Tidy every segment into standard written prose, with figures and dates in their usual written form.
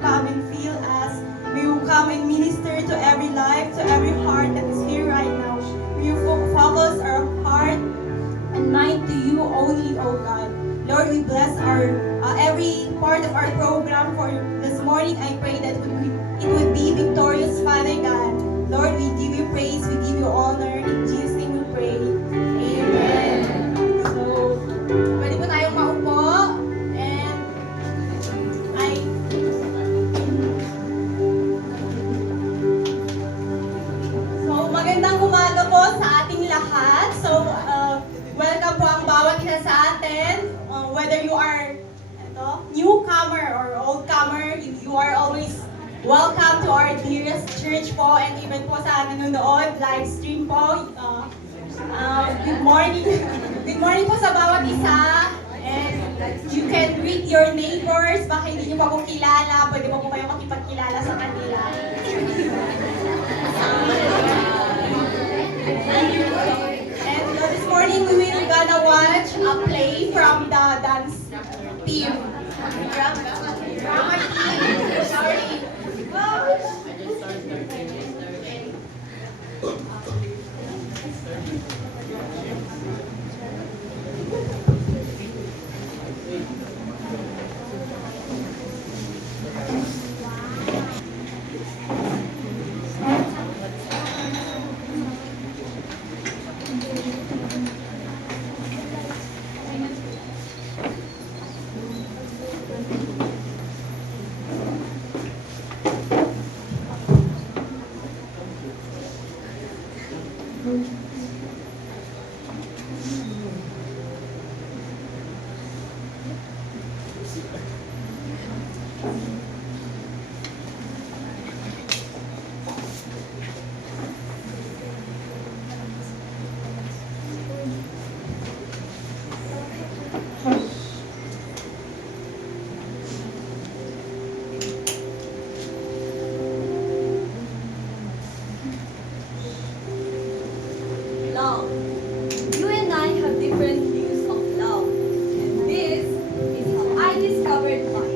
come and fill us. May you come and minister to every life, to every heart that is here right now. May you focus our heart and mind to you only, oh God. Lord, we bless our every part of our program for this morning. I pray that it would be victorious, Father God. Lord, we give you praise, we give you honor. In Jesus' name we pray. Amen. So, pwede po tayong maupo. And magandang umaga po sa ating lahat. So, welcome po ang bawat isa sa atin. Whether you are newcomer or oldcomer, you are always welcome to our dearest church po, and even po sa nanonood, live stream po. Good morning. Good morning po sa bawat isa. And you can greet your neighbors. Baka hindi nyo pa po kilala, pwede po kayo makipagkilala sa kanila. And this morning we will gonna watch a play from the dance team. Drama team. Sorry. Love. You and I have different views of love. And this is how I discovered mine.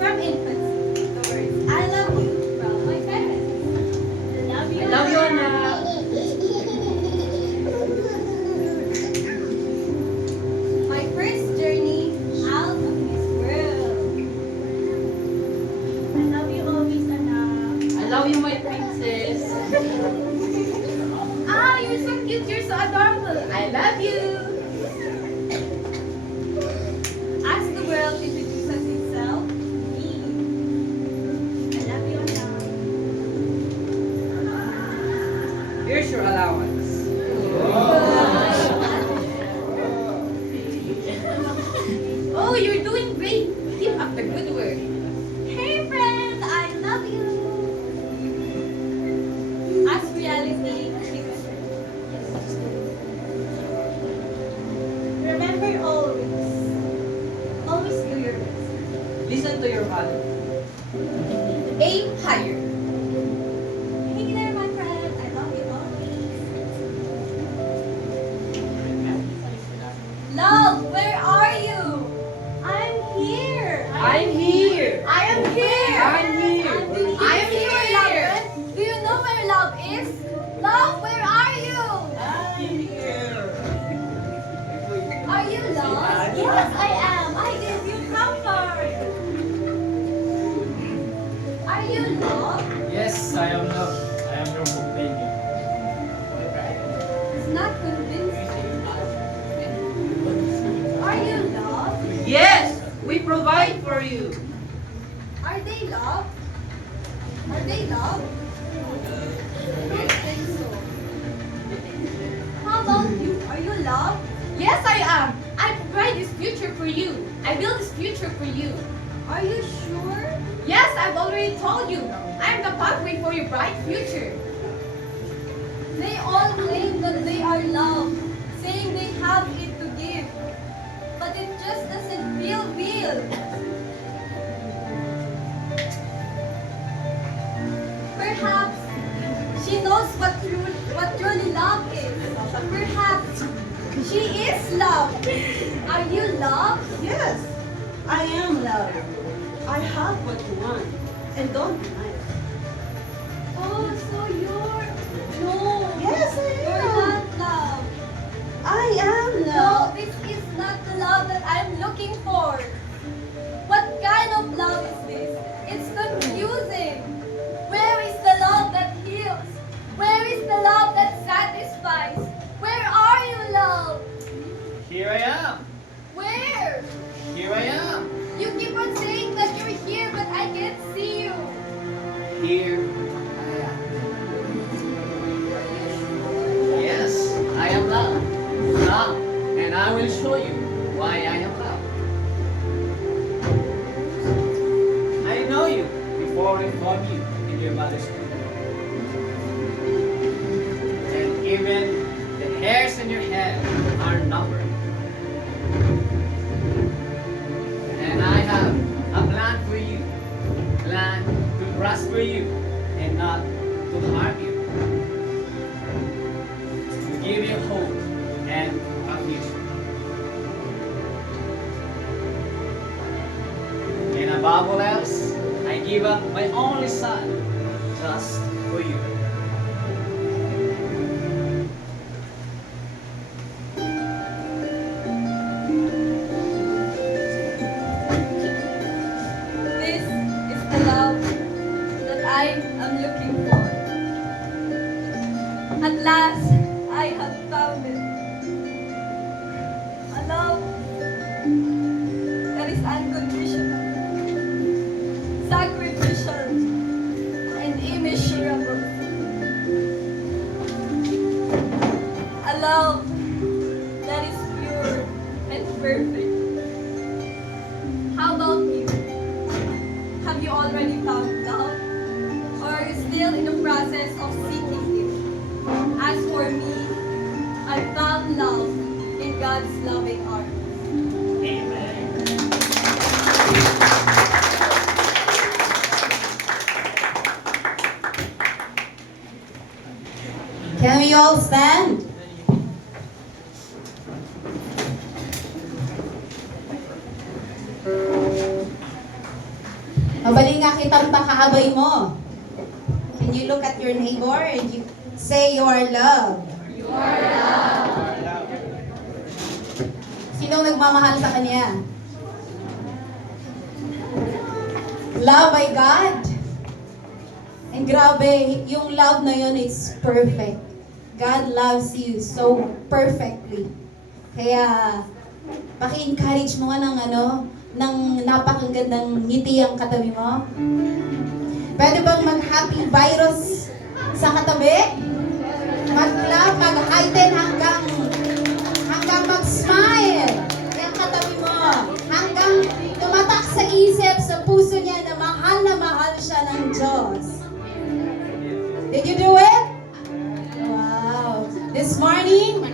From infancy, the words, I love you from my parents. I love you, Anna. My first journey out of this world. I love you always, Anna. I love you, my princess. Ah, you're so cute, you're so adorable. I love you. As the world introduces itself, me. I love you, Anna. Here's your allowance. Oh, you're doing great. Keep up the good work. Hey, friend, I love you. As reality hits. Remember always do your best. Listen to your mother. Aim higher. Hey there, my friend. I love you always. Love, where are you? I'm here. I'm here. I am here. I'm here. I am here, love. Do you know where love is? Love, where are you? I'm here. Are you lost? Yes, I am. I gave you comfort. Are you lost? Yes, I am loved. I am your companion. It's not convincing. Are you loved? Yes, we provide for you. Are they loved? Are they loved? I don't think so. How about you? Are you loved? Yes, I am. I provide this future for you. I build this future for you. Are you sure? Yes, I've already told you. I am the pathway for your bright future. They all claim that they are loved, saying they have it to give. But it just doesn't feel real. Perhaps she knows what truly love is. Perhaps she is loved. Are you loved? Yes, I am loved. I have what you want. And don't deny it. Oh, so you're... No. Yes, I You're am. not love. I am No, love. this is not the love that I'm looking for. What kind of love is this? It's confusing. Where is the love that heals? Where is the love that satisfies? Where are you, love? Here I am. Where? Here I am. You keep on saying that you're here, but I can't see you. Here I am. Yes, I am love. Love. And I will show you why I am love. I know you before I formed you in your mother's womb. And even the hairs in your head are numbered. And I have a plan for you. Plan to prosper you and not to harm you. To give you hope and a future. And above all else, I give up my only son just for you. This is the love that I am looking for. At last, I have found it. A love that is unconditional, sacrificial, and immeasurable. A love that is pure and perfect. How about you? Have you already found love? Or are you still in the process of seeking it? As for me, I found love in God's loving arms. Amen. Can we all stand? Mabaling nga kitang pakaabay mo. Can you look at your neighbor and you say you are loved? You are loved. Sinong nagmamahal sa kanya? Love by God. And grabe, yung love na yun is perfect. God loves you so perfectly. Kaya, paki-encourage mo nga ng napakagandang ngiti ang katabi mo. Pwede bang mag-happy virus sa katabi? Mag-clap, mag-heighten hanggang mag-smile. Yung katabi mo. Hanggang tumatak sa isip, sa puso niya na mahal siya ng Diyos. Did you do it? Wow. This morning,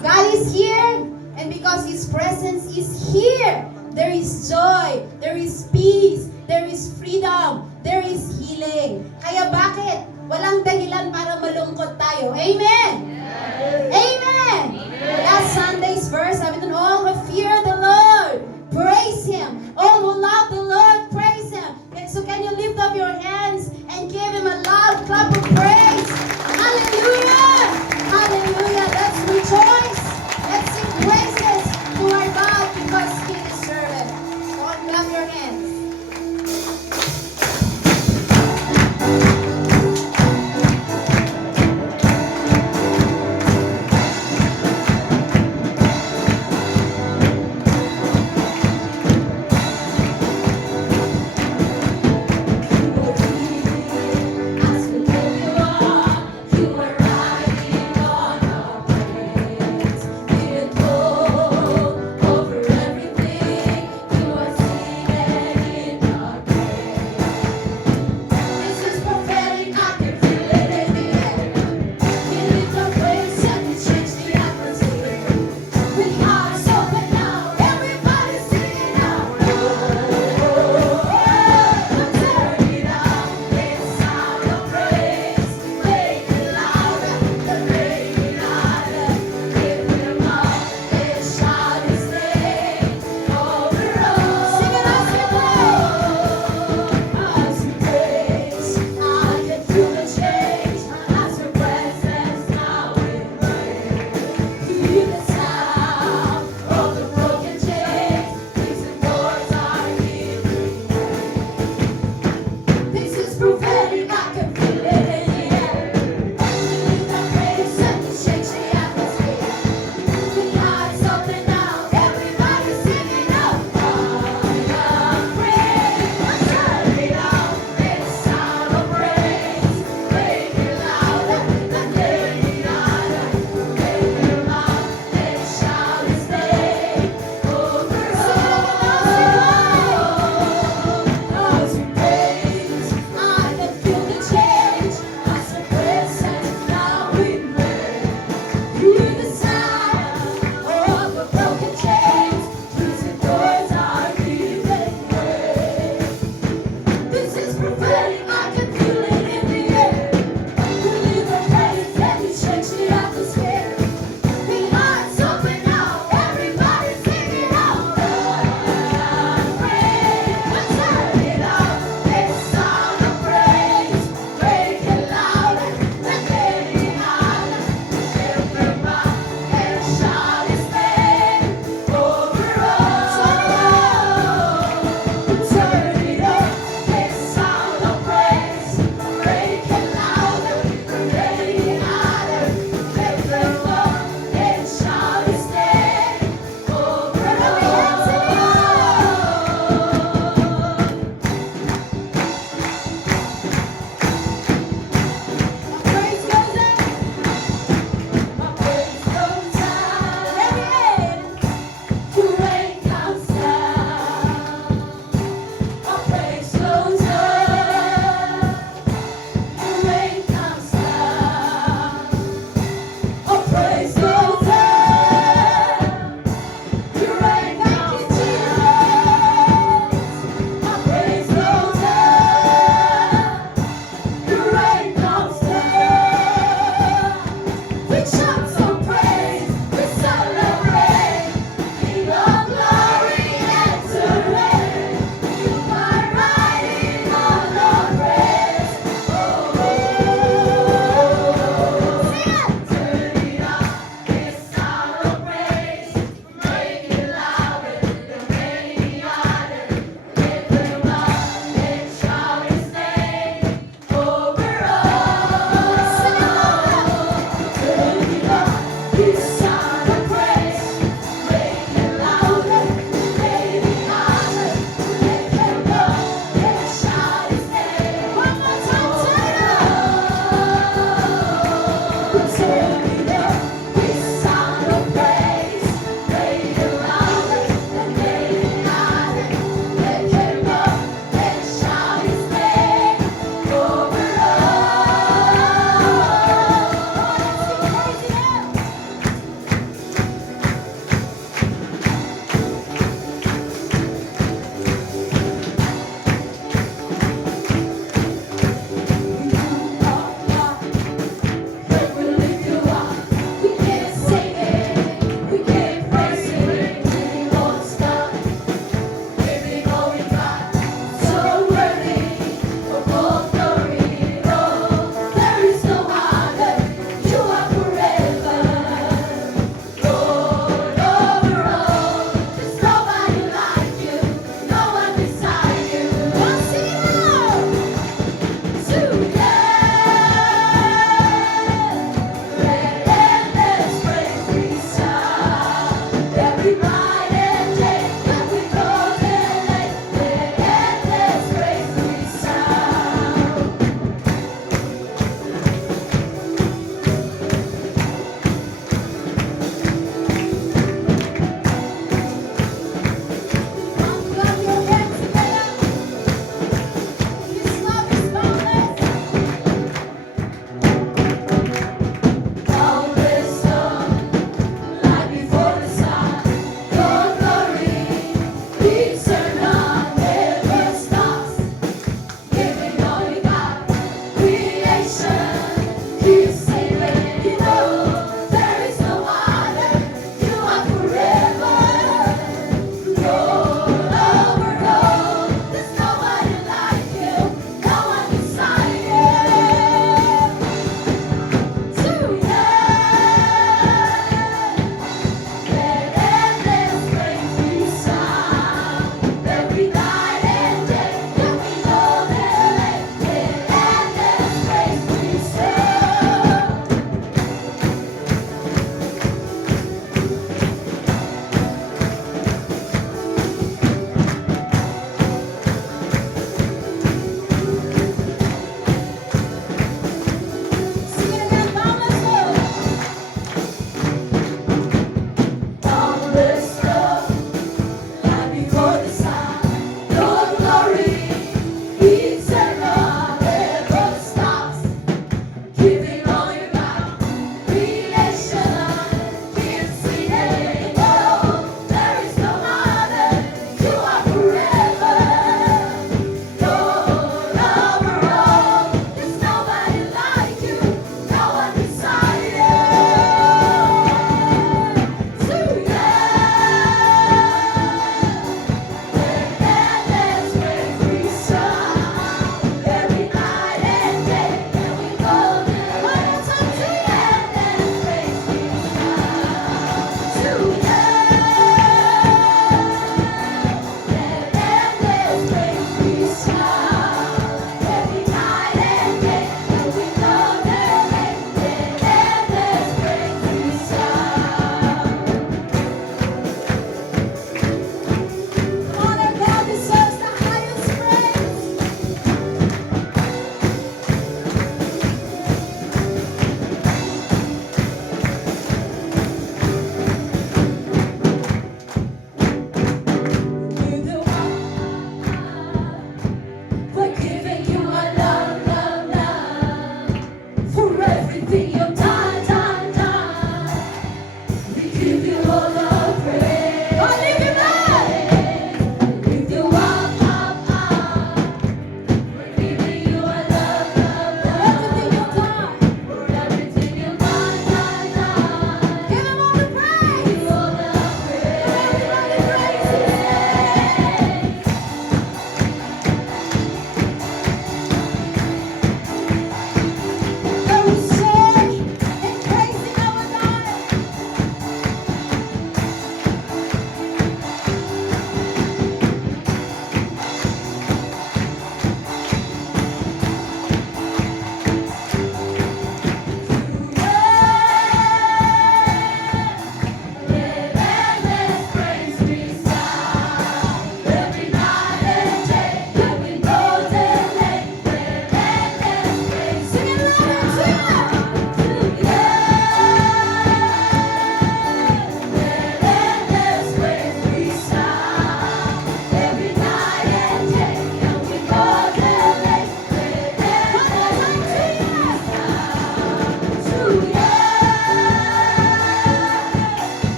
God is here. And because His presence is here, there is joy, there is peace, there is freedom, there is healing. Kaya bakit? Walang dahilan para malungkot tayo. Amen? Amen! Last Sunday's verse, sabi dun, all who fear the Lord, praise Him. All who love the Lord, praise Him. So can you lift up your hands and give Him a loud clap of praise? Hallelujah! Hallelujah! Let's rejoice! Let's sing praises to our God because He deserves it. So clap your hands.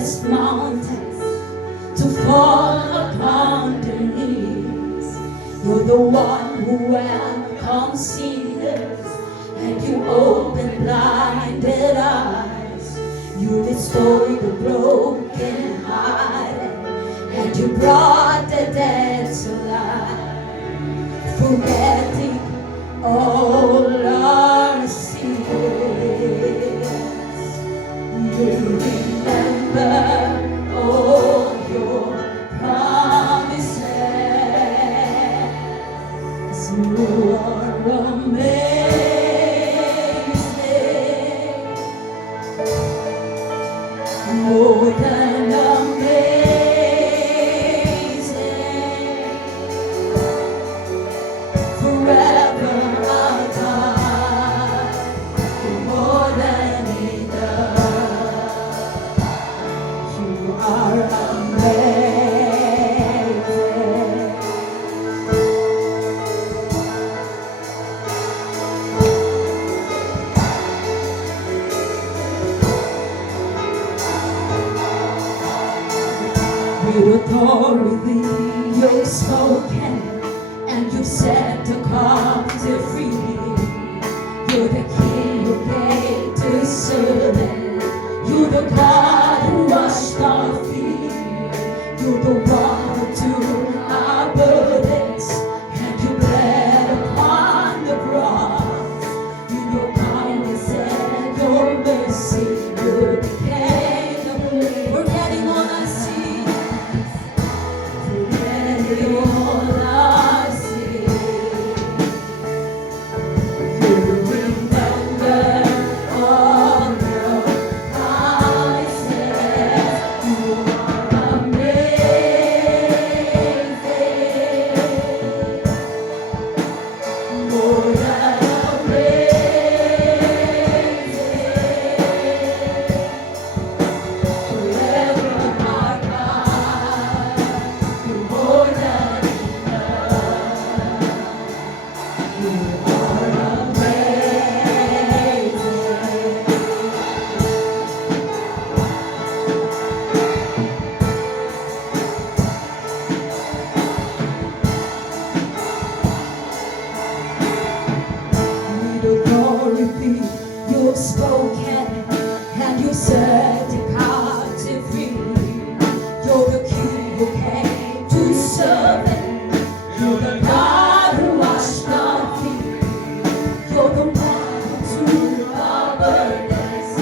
highest mountains to fall upon their knees. You're the one who welcomes sinners, and you open blinded eyes. You restore the broken hearted, and you brought the dead to life, forgetting all our sins. You remember all your promises. You are amazing, more than amazing, forever our God, you're more than enough. You are amazing. With authority you've spoken, and you've set the captive free. You're the King who came to serve. You're the God who washed our feet. You're the one who took our burdens, and you bled upon the cross. In your kindness and your mercy, you became the way. Forgetting all our sins, forgetting all our sins. You remember all your promises. You are amazing, more than amazing, forever our God, you're more than enough. You are amazing. With authority you've spoken, and you set the captive free. You're the King who came to serve. You're the God who washed our feet. You're the one who took our burdens,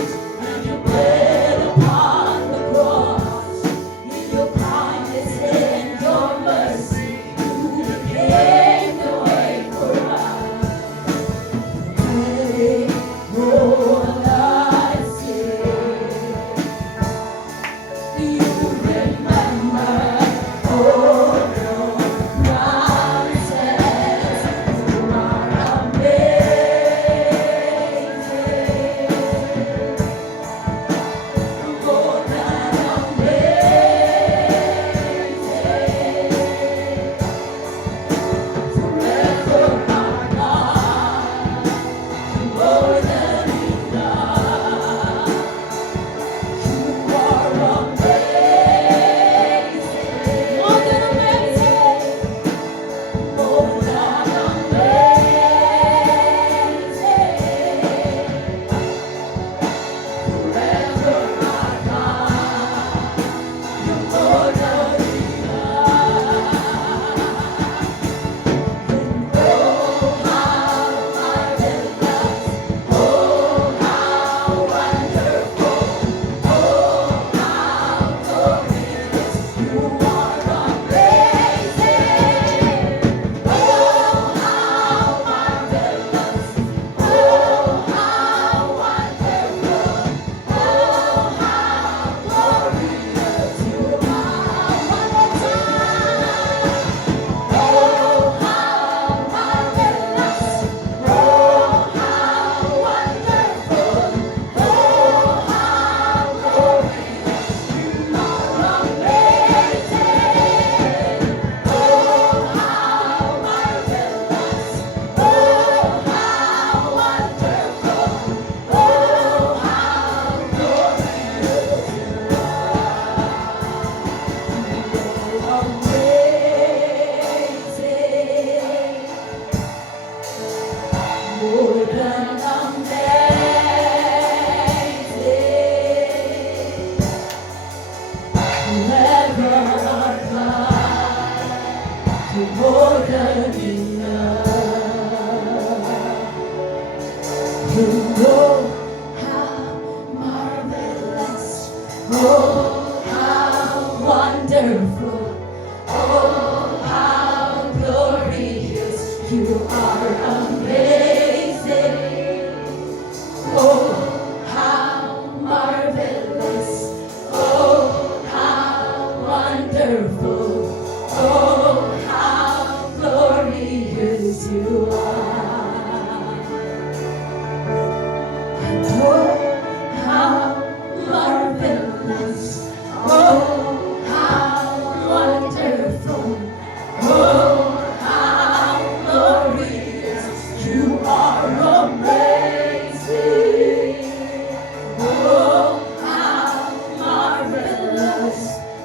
and you bled upon the cross. In your kindness and your mercy, you became the way for us. Forgetting all our sins, you remember all your promises. You are amazing, more than amazing, forever our God, you're more than enough. You are amazing, more than amazing, more than amazing, forever our God, you're more than enough. Oh, how marvelous, oh, how wonderful, oh, how glorious, you are amazing. Oh, how marvelous, oh, how wonderful, oh, how glorious, you are You're more than enough. You know how marvelous, oh, how wonderful, oh, how glorious. You are amazing. Oh, how marvelous, oh, how wonderful, oh, how glorious you are. Oh, how marvelous, oh, how wonderful, oh, how glorious. You are amazing. Oh, how marvelous,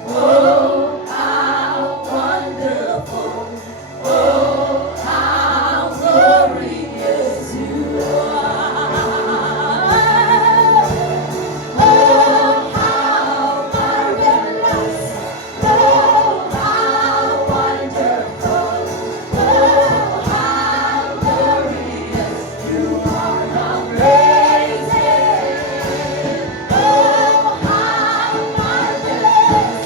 oh, how wonderful, oh, how glorious you are. Oh, how marvelous, oh, how wonderful, oh, how glorious. You are amazing. Oh, how marvelous,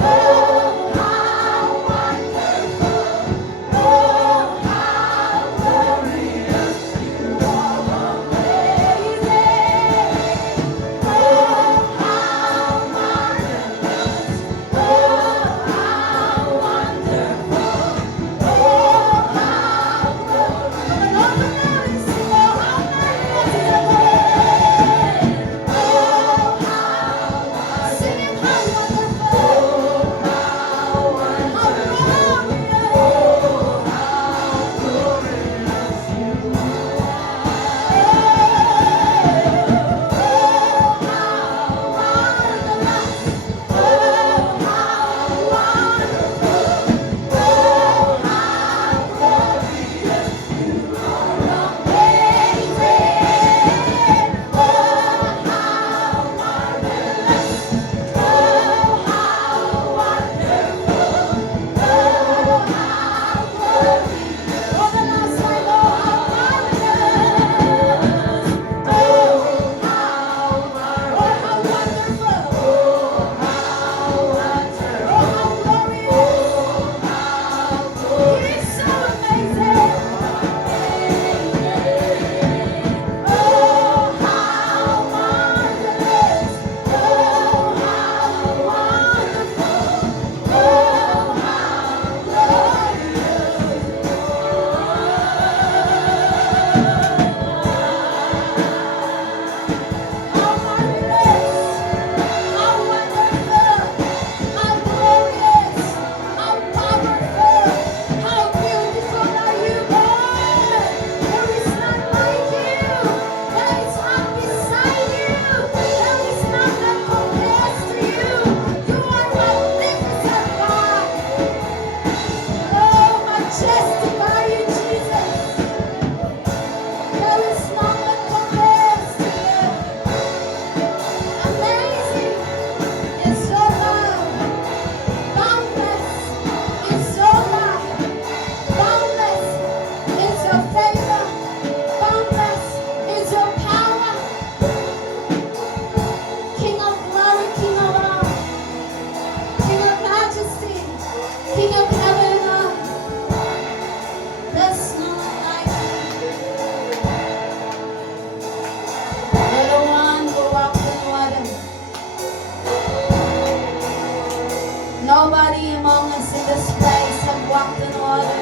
oh, how wonderful, oh, how glorious. You are amazing. Oh, how marvelous, oh, how wonderful, oh, how glorious. Oh, how marvelous is your word. Oh, how sing it, how wonderful, how glorious, oh, how glorious you Majestic are you, Jesus. There is none that compares to you. Amazing is your love. Boundless is your love. Boundless is your favor. Boundless is your power. King of glory, King of all. King of majesty. King of heaven and earth. There's none like you. You're the one who walked in water. Nobody among us in this place have walked in water.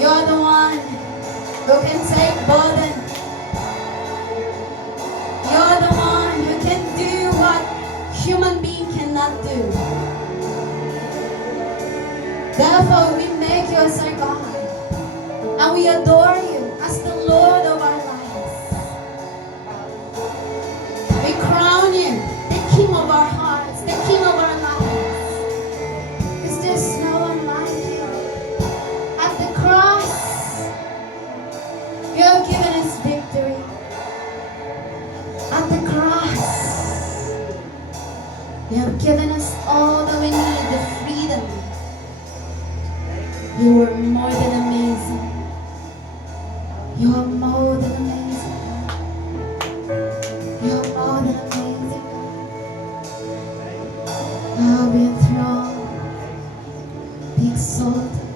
You're the one who can take burden. You're the one who can do what human being cannot do. Therefore, we make you as our God, and we adore you as the Lord of our lives. We crown you the King of our hearts, the King of our lives. Is there's no one like you. At the cross, you have given us victory. At the cross, You have given us all that we need, the freedom. You are more than amazing. You are more than amazing. You are more than amazing. God, be enthroned, be exalted,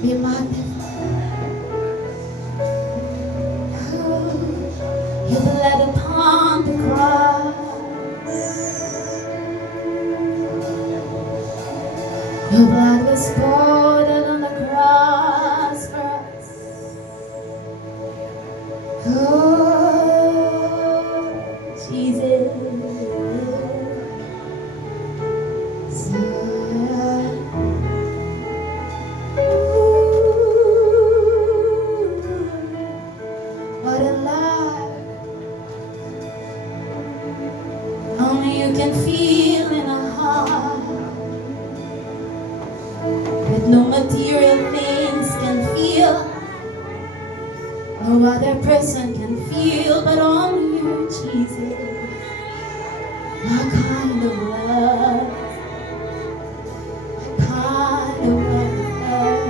be magnified. Oh, you bled upon the cross. Your blood was poured out on the cross for us. Oh, Jesus. What a life. Only you can feel in a heart that no material things can feel, no other person can feel, but only you, Jesus. What kind of love? What kind of love?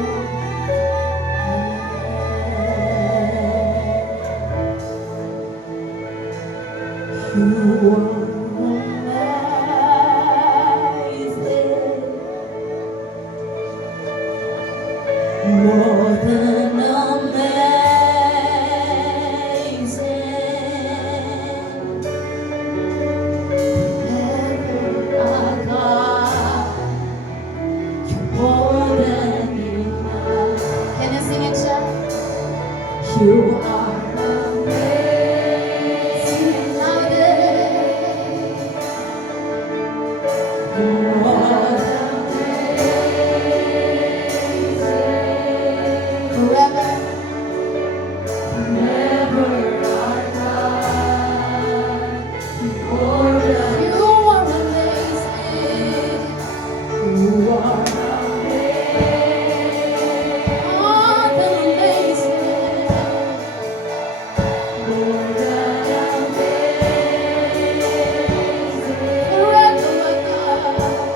You are amazing, more than amazing. Never a God, you're more than enough. Can you sing it, Chef? You are amazing, louder. More than forever, never our God. You are amazing. You are amazing. More than amazing. More than amazing. Forever, my God.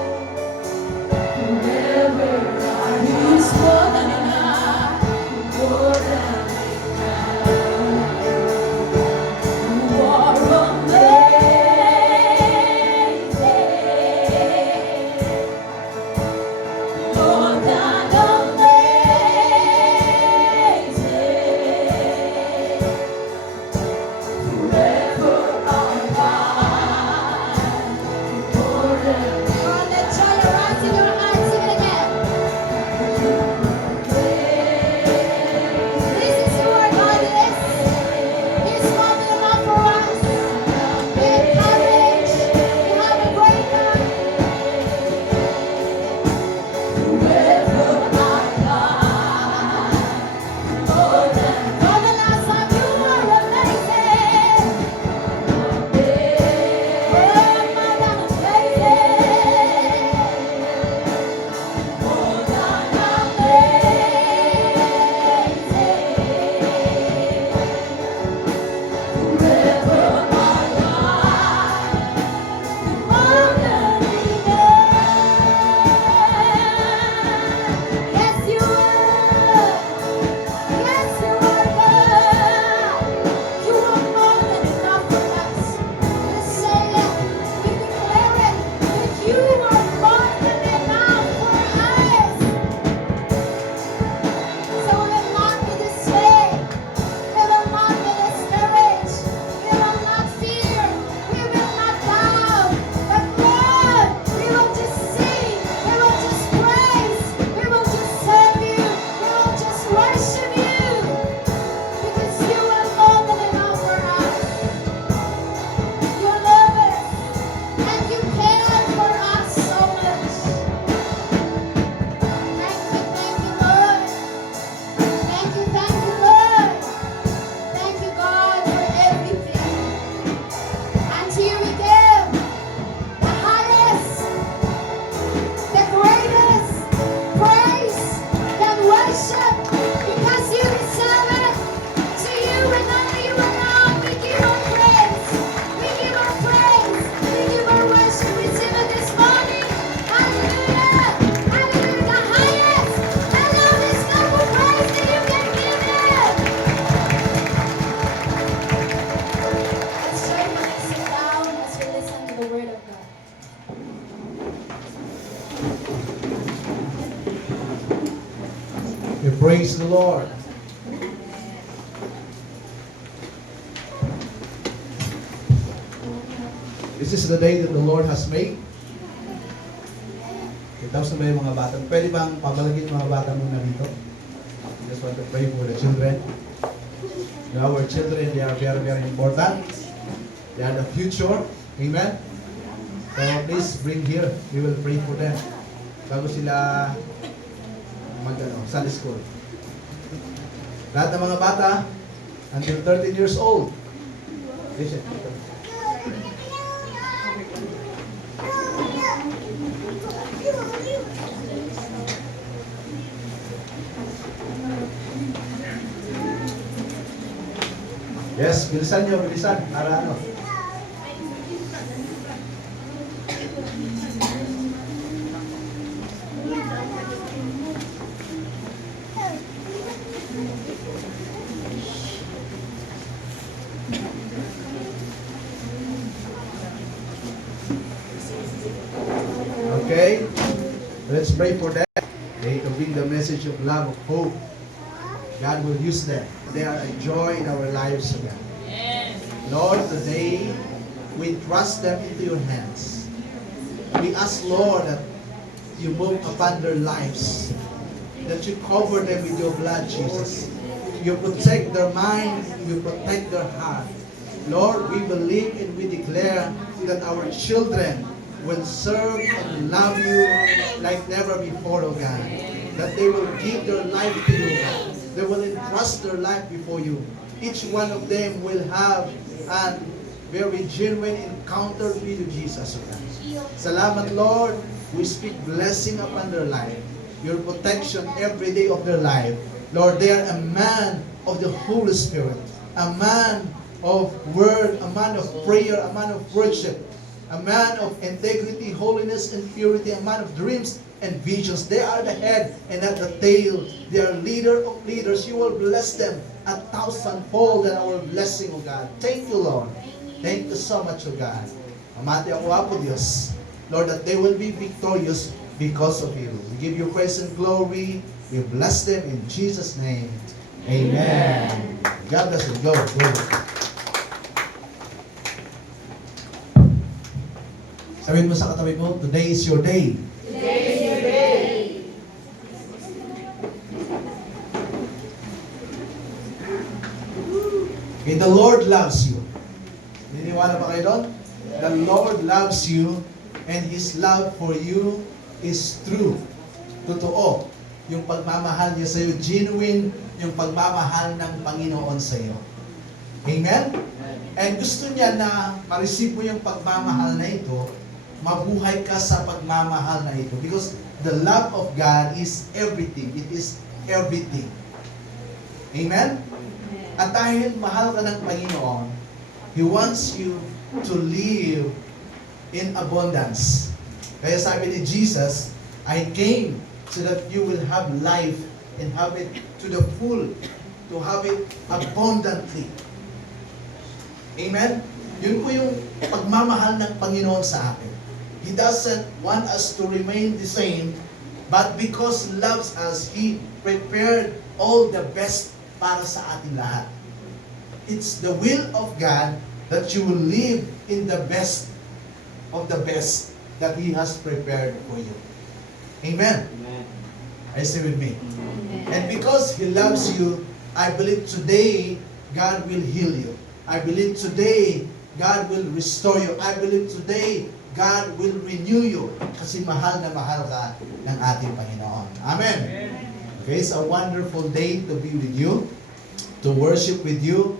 We praise the Lord. This is the day that the Lord has made. Tapos na ba yung mga bata? Pwede bang pabalagin yung mga bata muna dito? I just want to pray for the children. Our children, they are very, very important. They are the future. Amen? So please bring here. We will pray for them. Bago sila Sunday school. Lahat ng mga bata until 13 years old. Listen. Yes, bilisan nyo, bilisan. Para ano? Okay, let's pray for them. They to bring the message of love, of hope. God will use them. They are a joy in our lives again. Lord, today we trust them into your hands. We ask, Lord, that you move upon their lives, that you cover them with your blood, Jesus. You protect their mind, you protect their heart. Lord, we believe and we declare that our children will serve and love you like never before, oh God. That they will give their life to you, God. They will entrust their life before you. Each one of them will have a very genuine encounter with you, Jesus. Salamat, Lord. We speak blessing upon their life. Your protection every day of their life. Lord, they are a man of the Holy Spirit. A man of word, a man of prayer, a man of worship. A man of integrity, holiness, and purity. A man of dreams and visions. They are the head and not the tail. They are leader of leaders. You will bless them 1,000-fold in our blessing, O God. Thank you, Lord. Thank you so much, O God. Amate ako po, Diyos. Lord, that they will be victorious because of you. We give you praise and glory. We bless them in Jesus' name. Amen. God bless you. Go. Sabihin mo sa katabi mo, today is your day. Today is your day. Okay, the Lord loves you. Niniwala ba kayo doon? The Lord loves you and His love for you is true. Totoo. Yung pagmamahal niya sa iyo, genuine yung pagmamahal ng Panginoon sa iyo. Amen? And gusto niya na ma-receive mo yung pagmamahal na ito, mabuhay ka sa pagmamahal na ito. Because the love of God is everything. It is everything. Amen? At dahil mahal ka ng Panginoon, He wants you to live in abundance. Kaya sabi ni Jesus, I came so that you will have life and have it to the full, to have it abundantly. Amen? Yun po yung pagmamahal ng Panginoon sa atin. He doesn't want us to remain the same, but because He loves us, He prepared all the best para sa ating lahat. It's the will of God that you will live in the best of the best that He has prepared for you. Amen? Are you still with me? And because He loves you, I believe today God will heal you. I believe today God will restore you. I believe today God will renew you. Kasi mahal na mahal ka ng ating Panginoon. Amen? Okay, it's a wonderful day to be with you, to worship with you,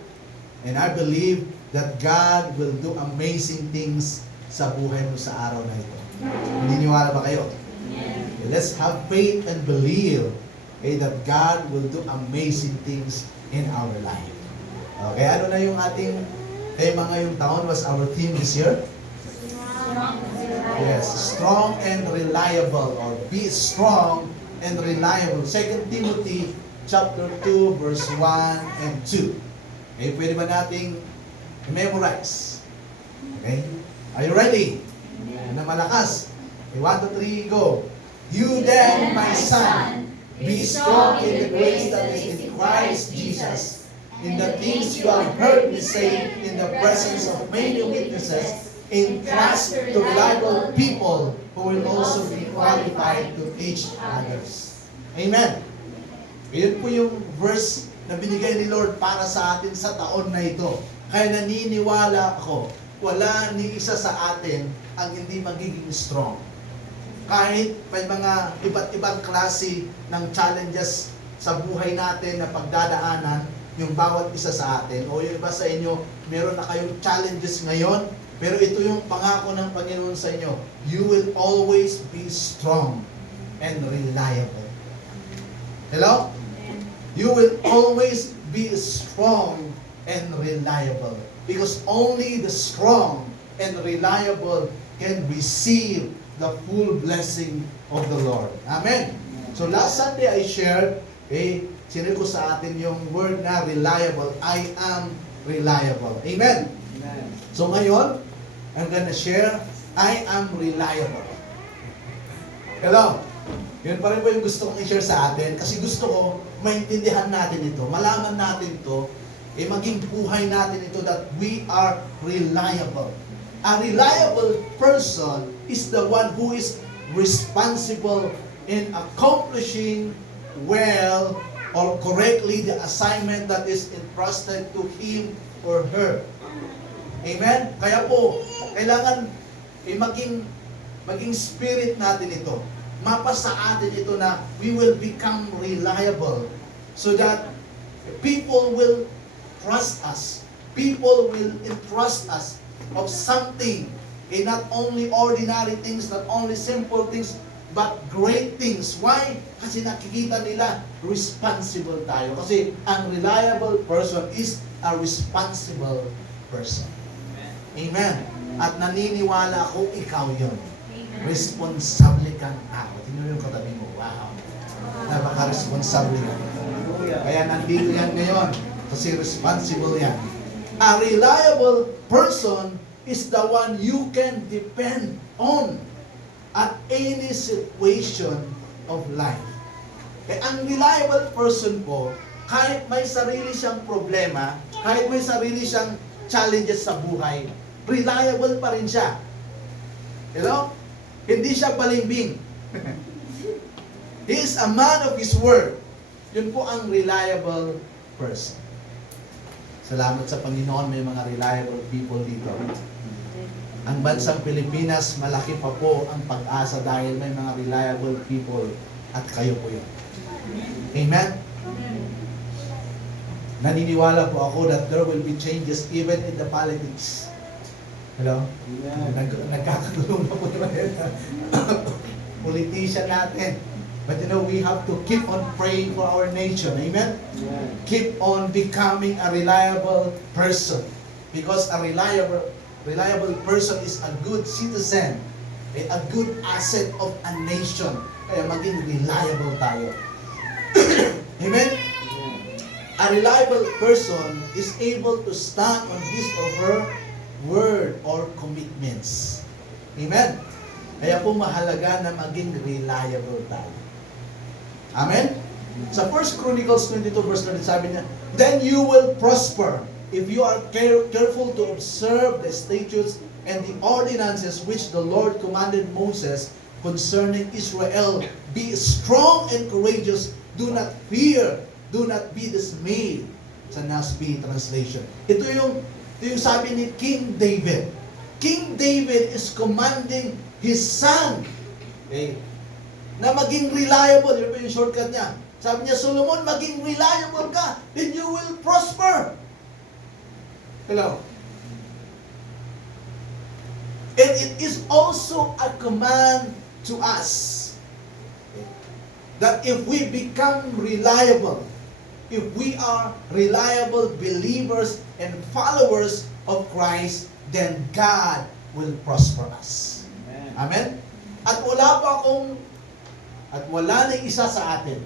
and I believe that God will do amazing things sa buhay mo sa araw na ito. Naniniwala ba kayo? Okay, let's have faith and believe that God will do amazing things in our life. Okay, ano na yung ating tema ngayong taon? Was our theme this year? Yes, strong and reliable, or be strong and reliable. 2 Timothy chapter 2 verse 1 and 2. Okay, pwede ba nating memorize? Okay? Are you ready? Na malakas. Okay, 1, 2, 3, go. You then, my son, Be strong in the grace that is in Christ Jesus. In the things you have heard me say in the presence of many witnesses, entrust to reliable people who will also be qualified to teach others. Amen. Yun po yung verse na binigay ni Lord para sa atin sa taon na ito. Kaya naniniwala ako, wala ni isa sa atin ang hindi magiging strong. Kahit may mga iba't ibang klase ng challenges sa buhay natin na pagdadaanan, yung bawat isa sa atin, o yung iba sa inyo, meron na kayong challenges ngayon, pero ito yung pangako ng Panginoon sa inyo, you will always be strong and reliable. Hello? You will always be strong and reliable. Because only the strong and reliable can receive the full blessing of the Lord. Amen. So last Sunday I shared, sinare ko sa atin yung word na reliable. I am reliable. Amen. So ngayon, I'm gonna share, I am reliable. Hello. Yun pa rin po yung gusto kong i-share sa atin kasi gusto ko maintindihan natin ito, malaman natin ito, maging buhay natin ito that we are reliable. A reliable person is the one who is responsible in accomplishing well or correctly the assignment that is entrusted to him or her. Amen? Kaya po, kailangan maging spirit natin ito. Mapa sa atin ito na we will become reliable so that people will trust us. People will entrust us of something. Not only ordinary things, not only simple things, but great things. Why? Kasi nakikita nila, responsible tayo. Kasi ang reliable person is a responsible person. Amen. At naniniwala ako, ikaw yun. Responsable kang tao. Tingnan yung katabi mo. Wow. Napaka-responsable ka. Kaya nandito yan ngayon. Kasi responsible yan. A reliable person is the one you can depend on at any situation of life. Ang reliable person po, kahit may sarili siyang problema, kahit may sarili siyang challenges sa buhay, reliable pa rin siya. You know? Hindi siya balimbing. He is a man of his word. Yun po ang reliable person. Salamat sa Panginoon, may mga reliable people dito. Ang bansang Pilipinas, malaki pa po ang pag-asa dahil may mga reliable people at kayo po yun. Amen? Naniniwala po ako that there will be changes even in the politics. Hello? Nagkakagulo na po naman. Politician natin. But you know, we have to keep on praying for our nation. Amen? Keep on becoming a reliable person. Because a reliable person is a good citizen, a good asset of a nation. Kaya maging reliable tayo. Amen? A reliable person is able to stand on his or her word or commitments. Amen? Kaya po mahalaga na maging reliable tayo. Amen? Sa 1 Chronicles 22 verse 30 sabi niya, then you will prosper if you are careful to observe the statutes and the ordinances which the Lord commanded Moses concerning Israel. Be strong and courageous. Do not fear. Do not be dismayed. Sa NASB translation. Ito yung sabi ni King David. King David is commanding his son na maging reliable. Yun po yung shortcut niya. Sabi niya, Solomon, maging reliable ka, then you will prosper. Hello? And it is also a command to us that if we become reliable, if we are reliable believers and followers of Christ, then God will prosper us. Amen? At wala na isa sa atin.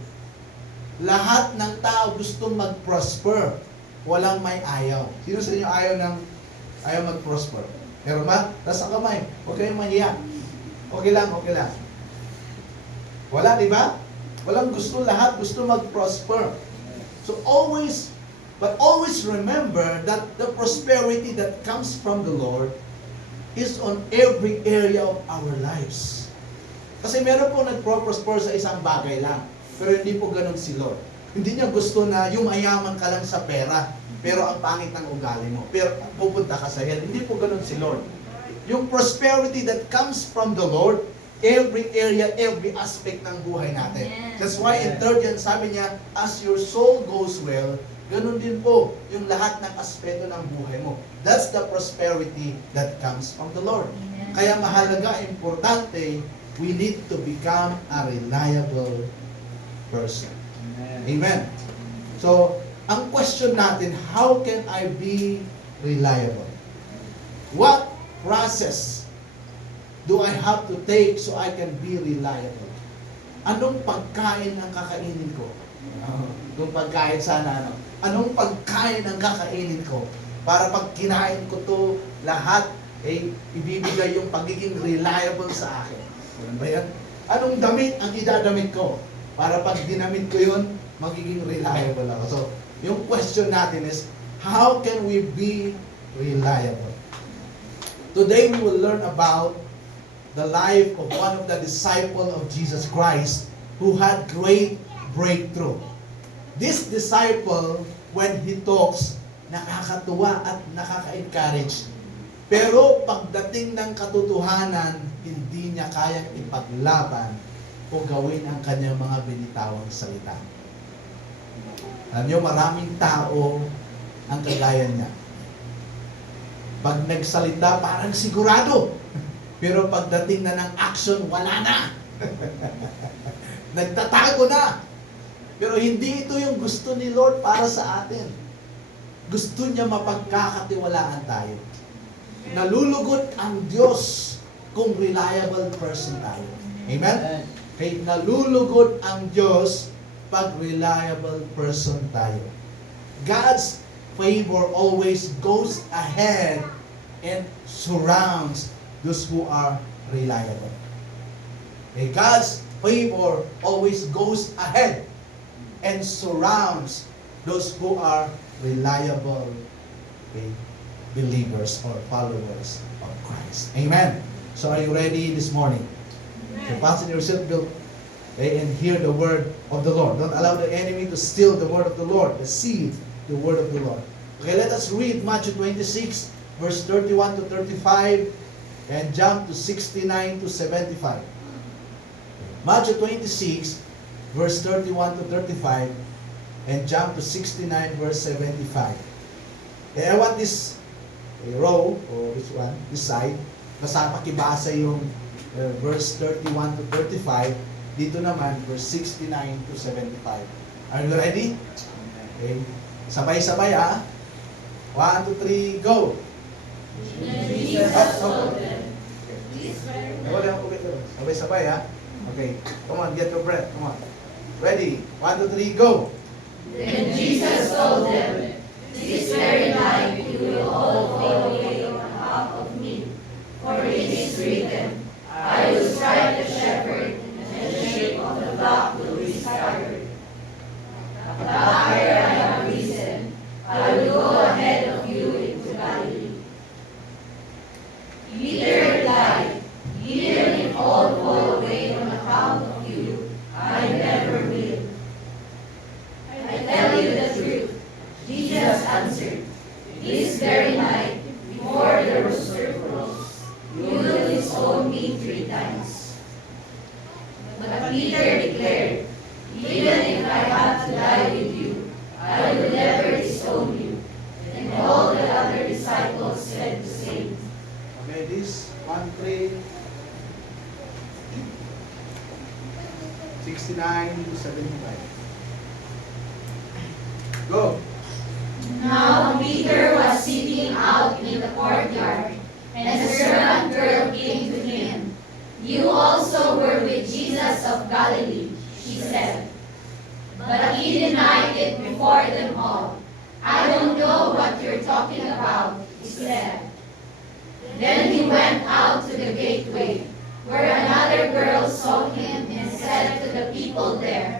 Lahat ng tao gustong mag-prosper. Walang may ayaw. Sino sa inyo ayaw mag-prosper? Meron ba? Taas ang kamay. Huwag kayong mahiya. Okay lang, okay lang. Wala, di ba? Walang gusto, lahat gusto mag-prosper. So always, but always remember that the prosperity that comes from the Lord is on every area of our lives. Kasi meron po nagpro-prosper sa isang bagay lang, pero hindi po ganun si Lord. Hindi niya gusto na yumayaman ka lang sa pera, pero ang pangit ng ugali mo. Pero pupunta ka sa hell. Hindi po ganun si Lord. Yung prosperity that comes from the Lord, every area, every aspect ng buhay natin. That's why in 3 John sabi niya, as your soul goes well, ganun din po yung lahat ng aspeto ng buhay mo. That's the prosperity that comes from the Lord. Kaya mahalaga, importante, we need to become a reliable person. Amen. So, ang question natin, how can I be reliable? What process do I have to take so I can be reliable? Anong pagkain ang kakainin ko? Kung pagkain sana, ano? Anong pagkain ang kakainin ko? Para pag kinain ko to lahat, ibibigay yung pagiging reliable sa akin. Ano ba yan? Anong damit ang idadamit ko? Para pag dinamit ko yun, magiging reliable ako. So, yung question natin is, how can we be reliable? Today, we will learn about the life of one of the disciples of Jesus Christ who had great breakthrough. This disciple, when he talks, nakakatuwa at nakaka-encourage. Pero pagdating ng katotohanan, hindi niya kayang ipaglaban o gawin ang kanyang mga binitawang salita. Alam niyo, maraming tao ang kagaya niya. Pag nagsalita, parang sigurado. Pero pagdating na ng action, wala na. Nagtatago na. Pero hindi ito yung gusto ni Lord para sa atin. Gusto niya mapagkakatiwalaan tayo. Nalulugot ang Diyos kung reliable person tayo. Amen? Okay, nalulugot ang Diyos pag reliable person tayo. God's favor always goes ahead and surrounds those who are reliable. Okay, God's favor always goes ahead and surrounds those who are reliable, okay, believers or followers of Christ. Amen. So are you ready this morning? So fasten your seatbelt, okay, and hear the word of the Lord. Don't allow the enemy to steal the word of the Lord, deceive the word of the Lord. Okay, let us read Matthew 26, verse 31 to 35, and jump to 69 to 75. Matthew 26, verse 31 to 35, and jump to 69, verse 75. Okay, I want this row, or which one, this side, basta pakibasa yung verse 31 to 35, dito naman, verse 69 to 75. Are you ready? Okay. Sabay-sabay, ah. 1, 2, 3, go! Sabay-sabay, ha? Okay. Come on, get your breath. Come on. Ready? 1, 2, 3, go! Then Jesus told them, "This very night you will all fall away on behalf of me. For it is written, I will strike the shepherd, and the sheep of the flock will be scattered. After I have risen, I will go ahead of you into Galilee." Peter replied, "Even if all fall away on account of you, I never will." "I tell you the truth," Jesus answered, "this very night, before the rooster crows, you will disown me 3 times." But Peter declared, "Even if I have to die with you, I will never disown you." And all the other disciples said the same. Okay, this 1, 3, 69 to 75. Go! Now Peter was sitting out in the courtyard, and a servant girl came to him. "You also were with Jesus of Galilee," she said. But he denied it before them all. "I don't know what you're talking about," he said. Then he went out to the gateway, where another girl saw him and said to the people there,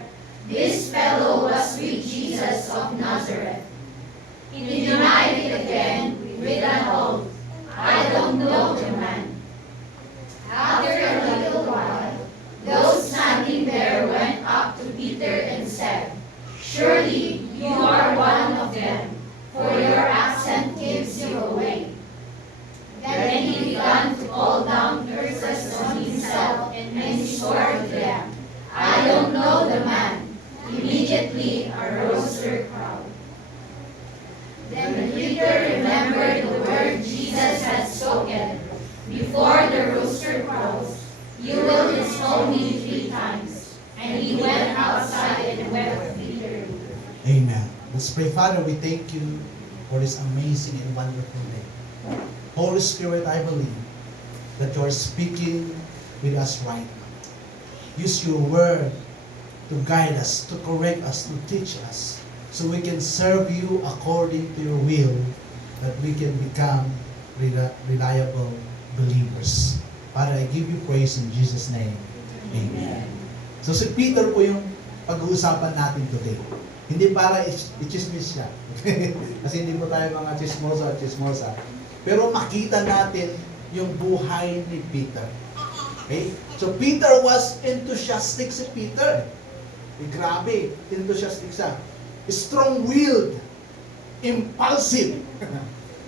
disown me 3 times. And he went outside and wept bitterly. Amen. Let's pray. Father, we thank you for this amazing and wonderful day. Holy Spirit, I believe that you are speaking with us right now. Use your word to guide us, to correct us, to teach us, so we can serve you according to your will, that we can become reliable believers. Father, I give you praise in Jesus' name. Amen. So si Peter po yung pag-uusapan natin today. Hindi para i-chismis siya. Kasi hindi po tayo mga chismosa. Pero makita natin yung buhay ni Peter. Okay? So Peter was enthusiastic si Peter. Grabe, enthusiastic siya. Strong-willed, impulsive.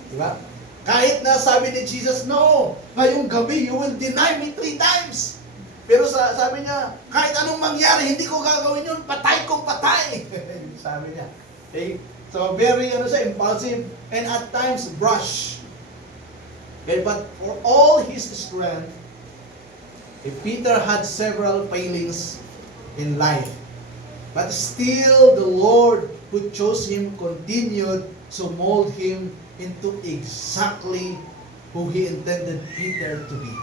Diba? Kahit na sabi ni Jesus, no, ngayong gabi you will deny me 3 times. Pero sabi niya, kahit anong mangyari, hindi ko gagawin yun, patay kong patay. Sabi niya. Okay? So very impulsive and at times brash. Okay, but for all his strength, Peter had several failings in life. But still the Lord who chose him continued to mold him into exactly who he intended Peter to be.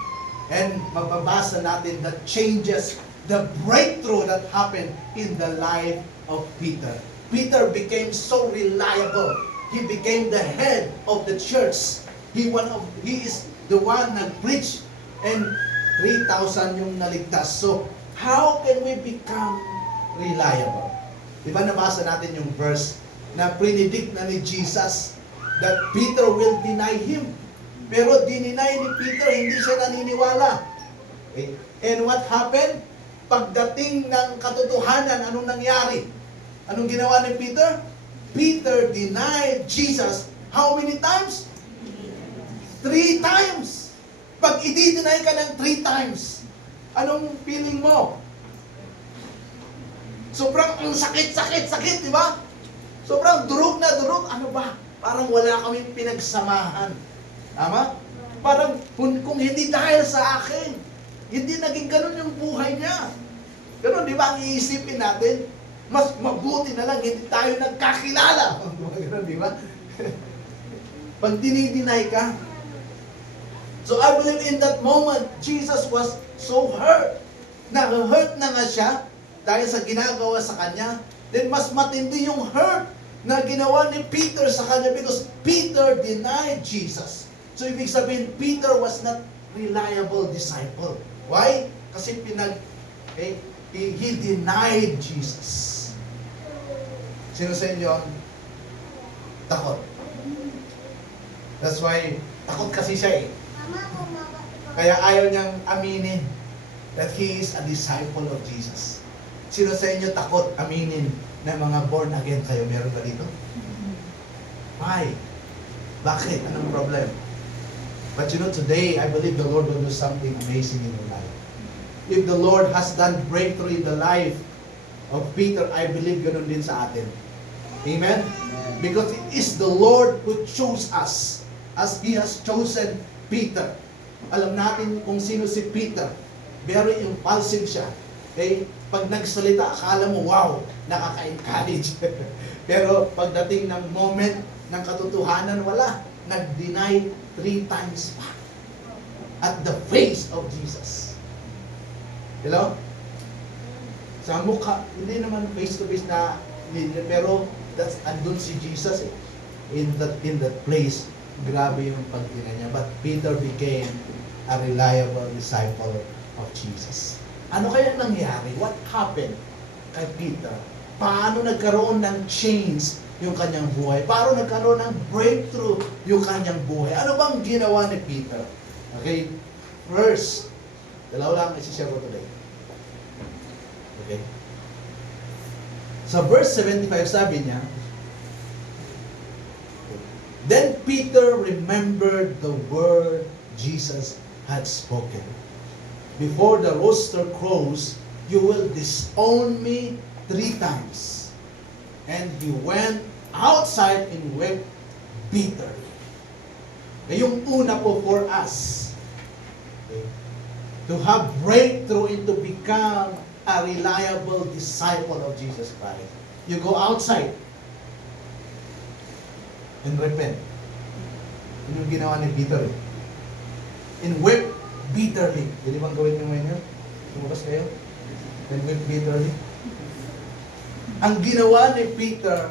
And mababasa natin the changes, the breakthrough that happened in the life of Peter. Peter became so reliable. He became the head of the church. He is the one nag-preach and 3,000 yung naligtas. So, how can we become reliable? Diba nabasa natin yung verse na predict na ni Jesus that Peter will deny him. Pero dininay ni Peter, hindi siya naniniwala. Okay? And what happened? Pagdating ng katotohanan, anong nangyari? Anong ginawa ni Peter? Peter denied Jesus how many times? 3 times. Pag i-deny ka ng 3 times, anong feeling mo? Sobrang ang sakit, di ba? Sobrang durog na durog. Ano ba? Parang wala kaming pinagsamahan. Tama? Parang kung hindi dahil sa akin, hindi naging ganun yung buhay niya. Ganun, di ba? Ang iisipin natin, mas mabuti na lang, hindi tayo nagkakilala. Ganun, di ba? Pag dinideny ka. So I believe in that moment, Jesus was so hurt. Na-hurt na nga siya dahil sa ginagawa sa kanya. Then mas matindi yung hurt na ginawa ni Peter sa kanya because Peter denied Jesus. So ibig sabihin, Peter was not reliable disciple. Why? Kasi he denied Jesus. Sino sa inyo takot? That's why, takot kasi siya eh. Kaya ayaw niyang aminin that he is a disciple of Jesus. Sino sa inyo takot aminin na mga born again kayo? Meron ba dito? Why? Bakit? Anong problem? But you know, today, I believe the Lord will do something amazing in your life. If the Lord has done breakthrough in the life of Peter, I believe ganun din sa atin. Amen? Because it is the Lord who chose us as He has chosen Peter. Alam natin kung sino si Peter. Very impulsive siya. Okay? Pag nagsalita, akala mo, wow, nakaka-encourage. Pero pagdating ng moment ng katotohanan, wala. Nag-deny 3 times pa. At the face of Jesus. Hello? Sa mukha, hindi naman face to face na, pero andun si Jesus eh. In that place, grabe yung pagdina niya. But Peter became a reliable disciple of Jesus. Ano kaya nangyari? What happened kay Peter? Paano nagkaroon ng change yung kanyang buhay? Paano nagkaroon ng breakthrough yung kanyang buhay? Ano bang ginawa ni Peter? Okay? First, dalawa lang isi-share ko today. Okay? Sa verse 75, sabi niya, Then Peter remembered the word Jesus had spoken. Before the rooster crows, you will disown me 3 times. And he went outside and wept bitterly. Yung una po for us. Okay? to have breakthrough and to become a reliable disciple of Jesus Christ. You go outside and repent. Yun yung ginawa ni Peter. And weep bitterly. Pwede bang gawin nyo ngayon yun? Lumabas kayo? And weep bitterly. Ang ginawa ni Peter,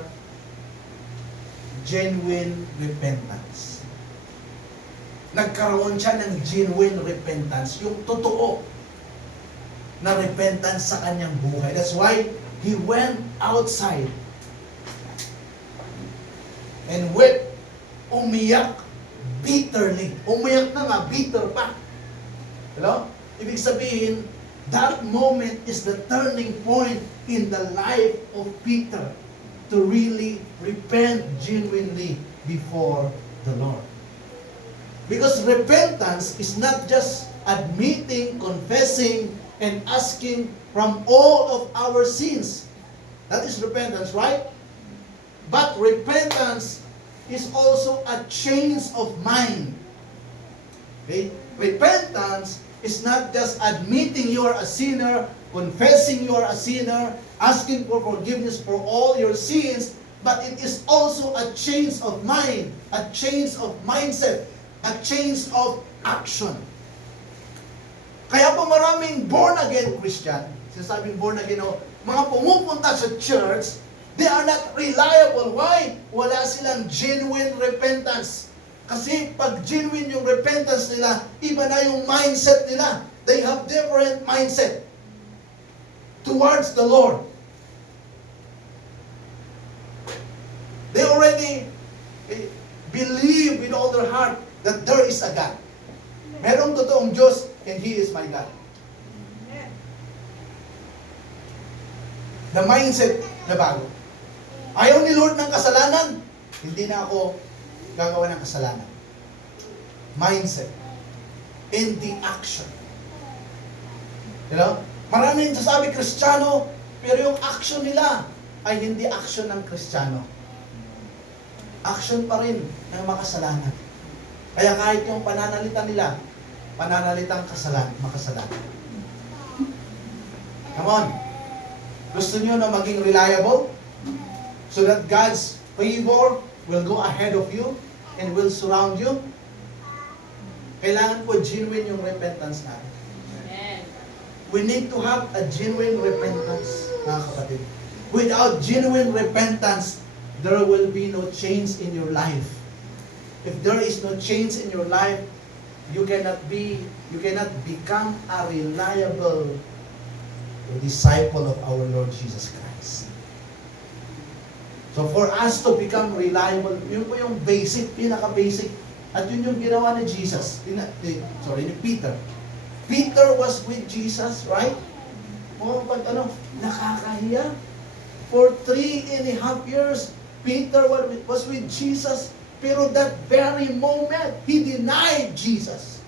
genuine repentance. Nagkaroon siya ng genuine repentance. Yung totoo na repentance sa kanyang buhay. That's why he went outside and wept, umiyak bitterly. Umiyak na nga, bitter pa. Hello? Ibig sabihin, that moment is the turning point in the life of Peter to really repent genuinely before the Lord. Because repentance is not just admitting, confessing, and asking from all of our sins. That is repentance, right? But repentance is also a change of mind. Okay? Repentance is not just admitting you are a sinner, confessing you are a sinner, asking for forgiveness for all your sins, but it is also a change of mind, a change of mindset, a change of action. Kaya po maraming born-again Christian, sinasabing born-again, mga pumupunta sa church, they are not reliable. Why? Wala silang genuine repentance. Kasi pag genuine yung repentance nila, iba na yung mindset nila. They have different mindset towards the Lord. They already believe with all their heart that there is a God. Merong totoong Diyos and He is my God. The mindset na bago. Ayaw ni Lord ng kasalanan, hindi na ako gagawa ng kasalanan. Mindset. And the action. You know? Maraming sasabi Kristiyano, pero yung action nila ay hindi action ng Kristiyano. Action pa rin ng makasalanan. Kaya kahit yung pananalita nila, pananalitang makasalanan. Come on. Gusto niyo na maging reliable? So that God's favor will go ahead of you and will surround you? Kailangan po genuine yung repentance natin. We need to have a genuine repentance, mga kapatid. Without genuine repentance, there will be no change in your life. If there is no change in your life, you cannot become a reliable disciple of our Lord Jesus Christ. So for us to become reliable, yun po yung basic, pinaka-basic. At yun yung ginawa ni Jesus, ni Peter. Peter was with Jesus, right? Nakakahiya. For 3.5 years, Peter was with Jesus. Pero that very moment, he denied Jesus.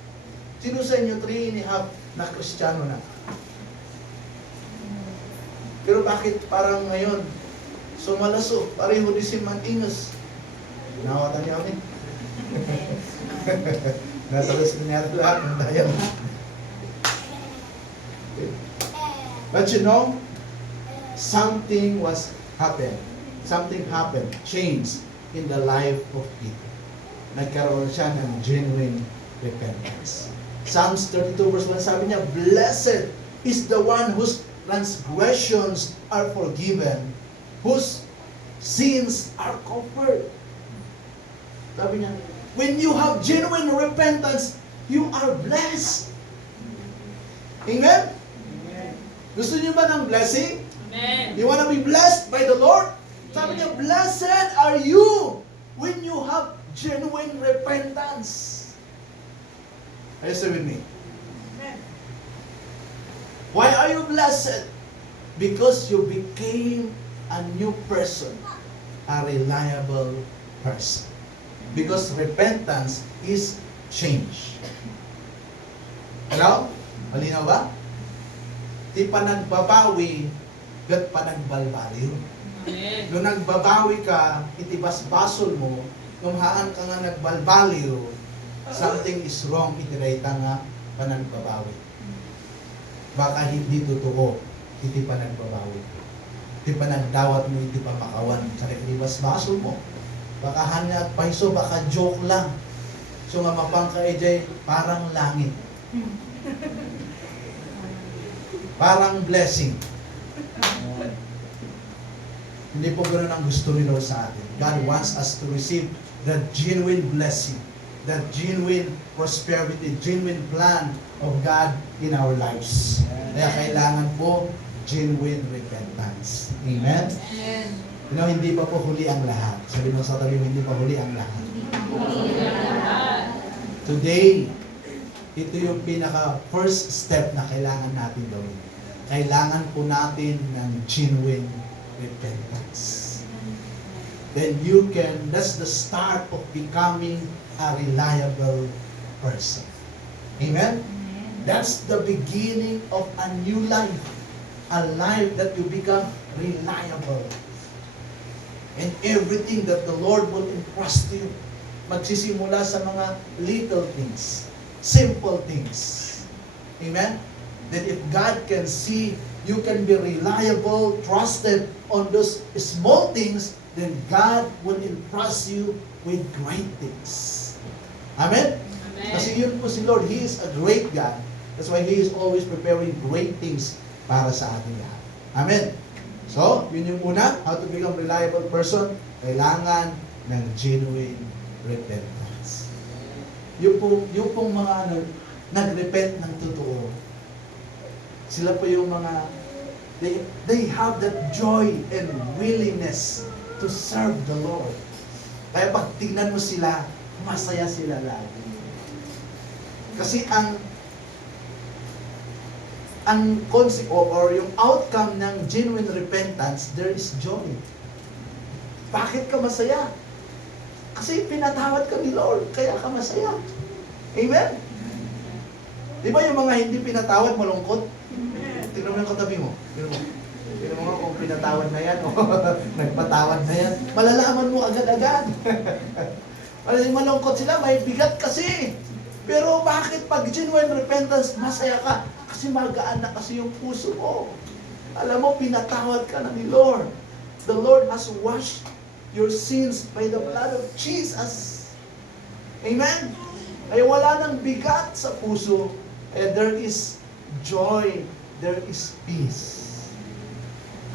Sino sa inyo 3.5 na Kristiyano na? Pero bakit parang ngayon, sumalaso, pareho di si Mantinus? Nawatan niyo kami? Nasa resume lahat ng dayan. But you know, something happened, changed in the life of Peter. Nagkaroon siya ng genuine repentance. Psalms 32 verse 1, sabi niya, "Blessed is the one whose transgressions are forgiven, whose sins are covered." Sabi niya, when you have genuine repentance, you are blessed. Amen? Gusto niyo ba ng blessing? Amen. You want to be blessed by the Lord? Sabi niya, blessed are you when you have genuine repentance. Are you still with me? Why are you blessed? Because you became a new person, a reliable person. Because repentance is change. Hello? Malinaw ba? Di pa nagbabawi, gat pa nagbalbaliw. Amen. Nung nagbabawi ka, itibas-basol mo, lumhaan ka nga nagbalbaliw, something is wrong, itirayta nga pa nagbabawi. baka hindi totoo, hindi pa nagbabawi. Hindi pa nagdawat mo, hindi pa makawan. Sa reklibas baso mo. Baka hanya at paiso, baka joke lang. So nga mapangka ejay, parang langit. Parang blessing. Hindi po ganoon ang gusto ni Lord sa atin. God wants us to receive the genuine blessing, the genuine prosperity, genuine plan of God in our lives. Kaya kailangan po genuine repentance. Amen? You know, hindi pa po huli ang lahat. Sabi mo sa tabi mo, hindi pa huli ang lahat. Today, ito yung pinaka first step na kailangan natin gawin. Kailangan po natin ng genuine repentance. Then you can, that's the start of becoming a reliable person. Amen? That's the beginning of a new life. A life that you become reliable. And everything that the Lord will entrust to you, magsisimula sa mga little things, simple things. Amen? That if God can see you can be reliable, trusted on those small things, then God will entrust you with great things. Amen? Kasi yun po si Lord, He is a great God. That's why He is always preparing great things para sa ating lahat. Amen? So, yun yung una, how to become a reliable person, kailangan ng genuine repentance. Yung pong mga nag-repent ng totoo, sila po yung mga, they have that joy and willingness to serve the Lord. Kaya pag tingnan mo sila, masaya sila lagi. Kasi ang concept or yung outcome ng genuine repentance, there is joy. Bakit ka masaya? Kasi pinatawad ka ni Lord, kaya ka masaya. Amen? Di ba yung mga hindi pinatawad, malungkot? Tingnan mo yung katabi mo. Tingnan mo nga kung pinatawad na yan o nagpatawad na yan. Malalaman mo agad-agad. Malungkot sila, may bigat kasi. Pero bakit pag genuine repentance, masaya ka? Kasi magaan na kasi yung puso mo. Alam mo, pinatawad ka na ni Lord. The Lord has washed your sins by the blood of Jesus. Amen? Ay wala nang bigat sa puso. And there is joy. There is peace.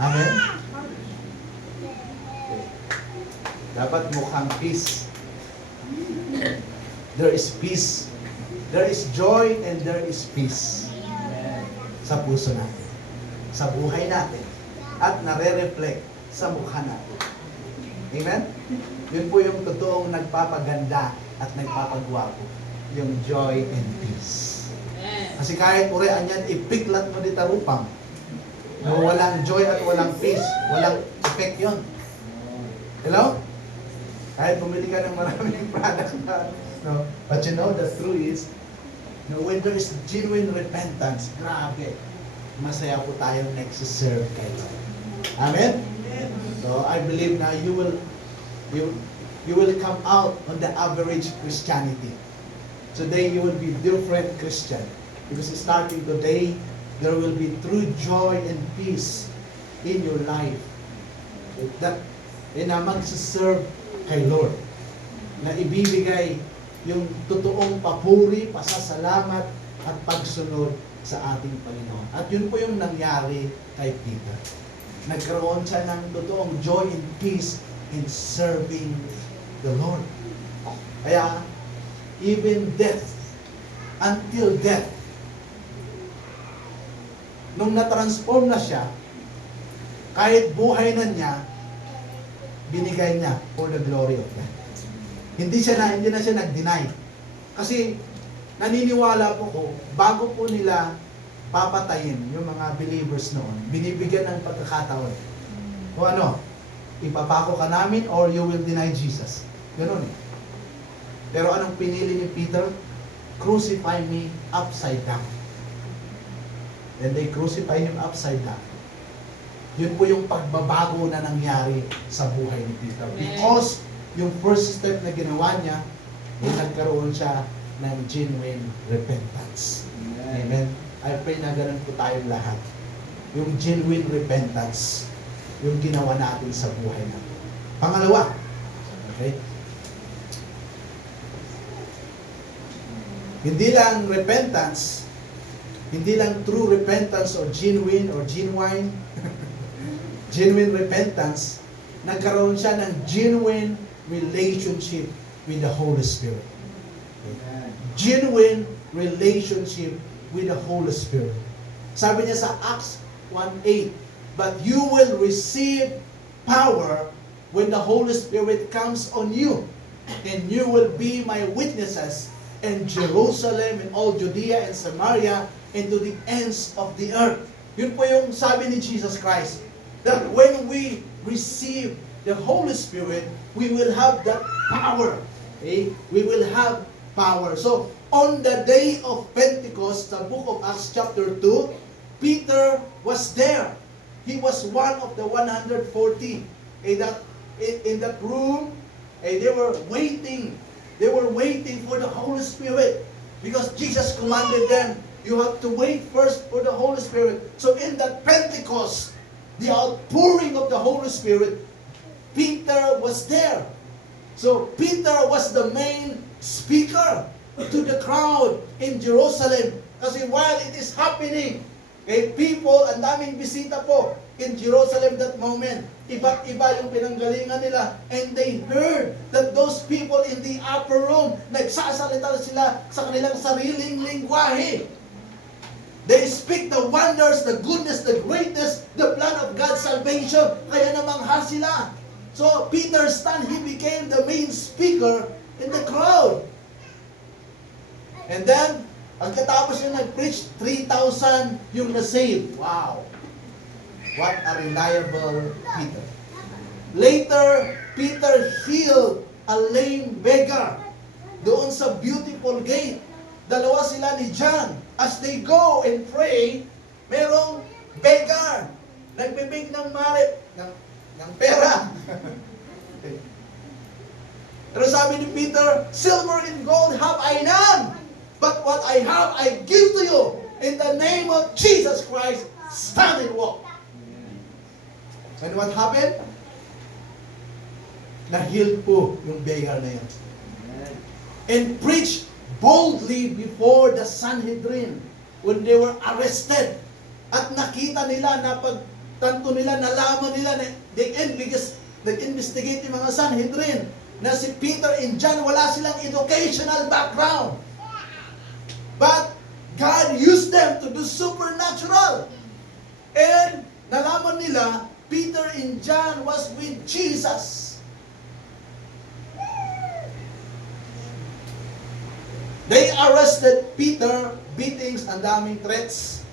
Amen? Dapat mukhang peace. There is peace. There is joy and there is peace. Sa puso natin. Sa buhay natin. At nare-reflect sa mukha natin. Amen? Yun po yung totoong nagpapaganda at nagpapagwapo. Yung joy and peace. Kasi kahit urean yan, ipiklat mo di tarupang. No, walang joy at walang peace. Walang effect yun. Hello? Kahit bumili ka ng maraming product na, no? But you know, the truth is, no, when there is genuine repentance, grabe, masaya po tayong nagsiserve kay Lord. Amen? So, I believe na you will come out on the average Christianity. Today, you will be different Christian. Because starting today, there will be true joy and peace in your life. That, na magsiserve kay Lord. Na ibibigay yung totoong papuri, pasasalamat, at pagsunod sa ating Panginoon. At yun po yung nangyari kay Peter. Nagkaroon siya ng totoong joy and peace in serving the Lord. Kaya, even death, until death, nung na-transform na siya, kahit buhay na niya, binigay niya for the glory of God. Hindi na siya nag-deny. Kasi naniniwala po ko, bago po nila papatayin yung mga believers noon, binibigyan ng pagkakataon. O ano, ipapako ka namin or you will deny Jesus. Ganun eh. Pero anong pinili ni Peter? Crucify me upside down. And they crucify him upside down. Yun po yung pagbabago na nangyari sa buhay ni Peter. Because yung first step na ginawa niya, nagkaroon siya ng genuine repentance. Amen. I pray na ganun po tayong lahat. Yung genuine repentance, yung ginawa natin sa buhay natin. Pangalawa, okay? Hindi lang repentance, hindi lang true repentance or genuine genuine repentance, nagkaroon siya ng genuine relationship with the Holy Spirit. Okay? Genuine relationship with the Holy Spirit. Sabi niya sa Acts 1:8, but you will receive power when the Holy Spirit comes on you, and you will be my witnesses in Jerusalem, in all Judea and Samaria, and to the ends of the earth. Yun po yung sabi ni Jesus Christ, that when we receive the Holy Spirit, we will have that power. Okay? We will have power. So, on the day of Pentecost, the book of Acts chapter 2, Peter was there. He was one of the 140 in that room, and they were waiting. They were waiting for the Holy Spirit because Jesus commanded them, you have to wait first for the Holy Spirit. So in that Pentecost, the outpouring of the Holy Spirit, Peter was there. So Peter was the main speaker to the crowd in Jerusalem. Kasi while it is happening, people, ang daming bisita po in Jerusalem that moment. Iba't iba yung pinanggalingan nila. And they heard that those people in the upper room, nagsasalita sila sa kanilang sariling lingwahe. They speak the wonders, the goodness, the greatness, the plan of God's salvation. Kaya namangha sila. So, Peter stand, he became the main speaker in the crowd. And then, pagkatapos yung nag-preach, 3,000 yung na-save. Wow! What a reliable Peter. Later, Peter healed a lame beggar doon sa beautiful gate. Dalawa sila ni John. As they go and pray, merong beggar. Nagbibig ng ng pera. Pero sabi ni Peter, silver and gold have I none, but what I have I give to you. In the name of Jesus Christ, stand and walk. And what happened? Na-heal po yung beggar na yan. And preached boldly before the Sanhedrin when they were arrested. At nakita nila, napagtanto nila, nalaman nila, nag-investigate yung mga Sanhedrin na si Peter and John wala silang educational background. But God used them to do supernatural. And nalaman nila, Peter and John was with Jesus. They arrested Peter, beatings, ang daming threats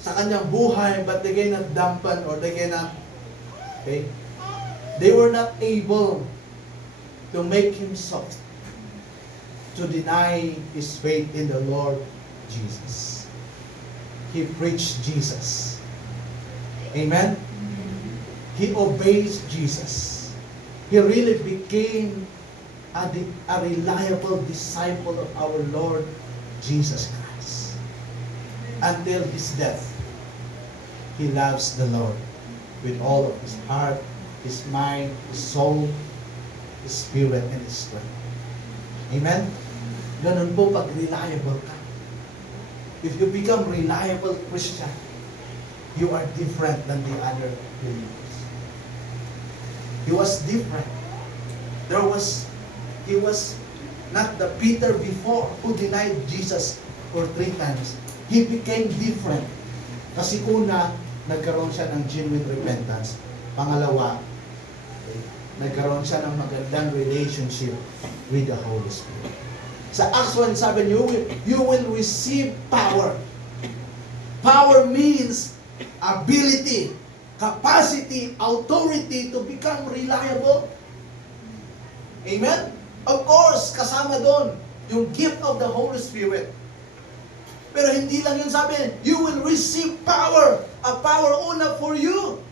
sa kanyang buhay, but they cannot dampen or they cannot, okay? They were not able to make him soft, to deny his faith in the Lord Jesus. He preached Jesus. Amen? He obeys Jesus. He really became a reliable disciple of our Lord Jesus Christ. Until his death, he loves the Lord with all of his heart, his mind, his soul, his spirit, and his strength. Amen? Ganun po pag reliable ka. If you become reliable Christian, you are different than the other believers. He was different. He was not the Peter before who denied Jesus for 3 times. He became different. Kasi una, nagkaroon siya ng genuine repentance. Pangalawa, nagkaroon siya ng magandang relationship with the Holy Spirit. Sa Acts 1:7, you will receive power. Power means ability, capacity, authority to become reliable. Amen? Of course, kasama doon yung gift of the Holy Spirit. Pero hindi lang yun sabi, you will receive power. A power una for you.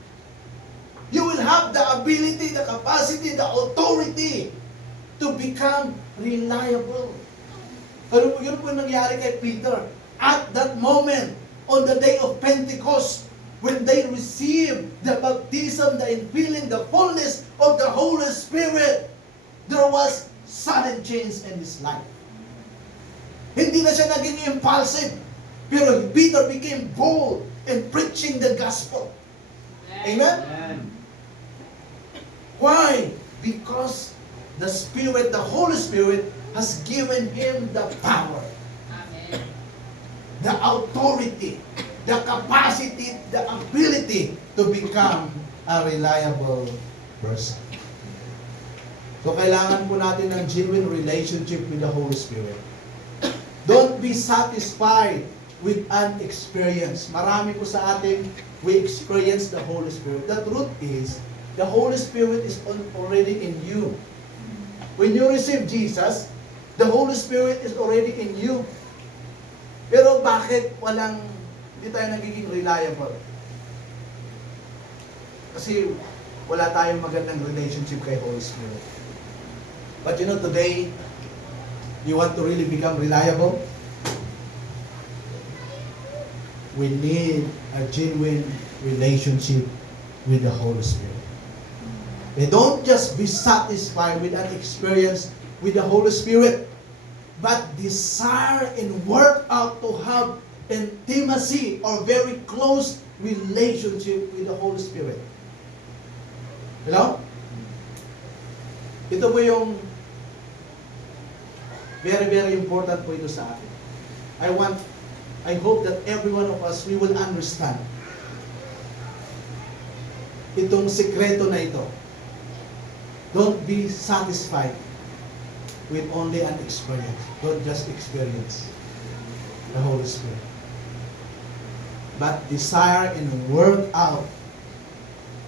You will have the ability, the capacity, the authority to become reliable. Yun po yung nangyari kay Peter. at that moment, on the day of Pentecost, when they received the baptism, the infilling, the fullness of the Holy Spirit, there was sudden change in his life. Hindi na siya naging impulsive, pero Peter became bold in preaching the gospel. Amen? Why? Because the Spirit, the Holy Spirit, has given him the power, the authority, the capacity, the ability to become a reliable person. So kailangan po natin ng genuine relationship with the Holy Spirit. Don't be satisfied with an experience. Marami po sa atin, we experience the Holy Spirit. The truth is, the Holy Spirit is already in you. When you receive Jesus, the Holy Spirit is already in you. Pero bakit hindi tayo nagiging reliable? Kasi wala tayong magandang relationship kay Holy Spirit. But you know, today, you want to really become reliable? We need a genuine relationship with the Holy Spirit. They don't just be satisfied with an experience with the Holy Spirit, but desire and work out to have intimacy or very close relationship with the Holy Spirit. You know? Ito po yung very, very important po ito sa atin. I hope that every one of us, we will understand itong sikreto na ito. Don't be satisfied with only an experience. Don't just experience the Holy Spirit, but desire and work out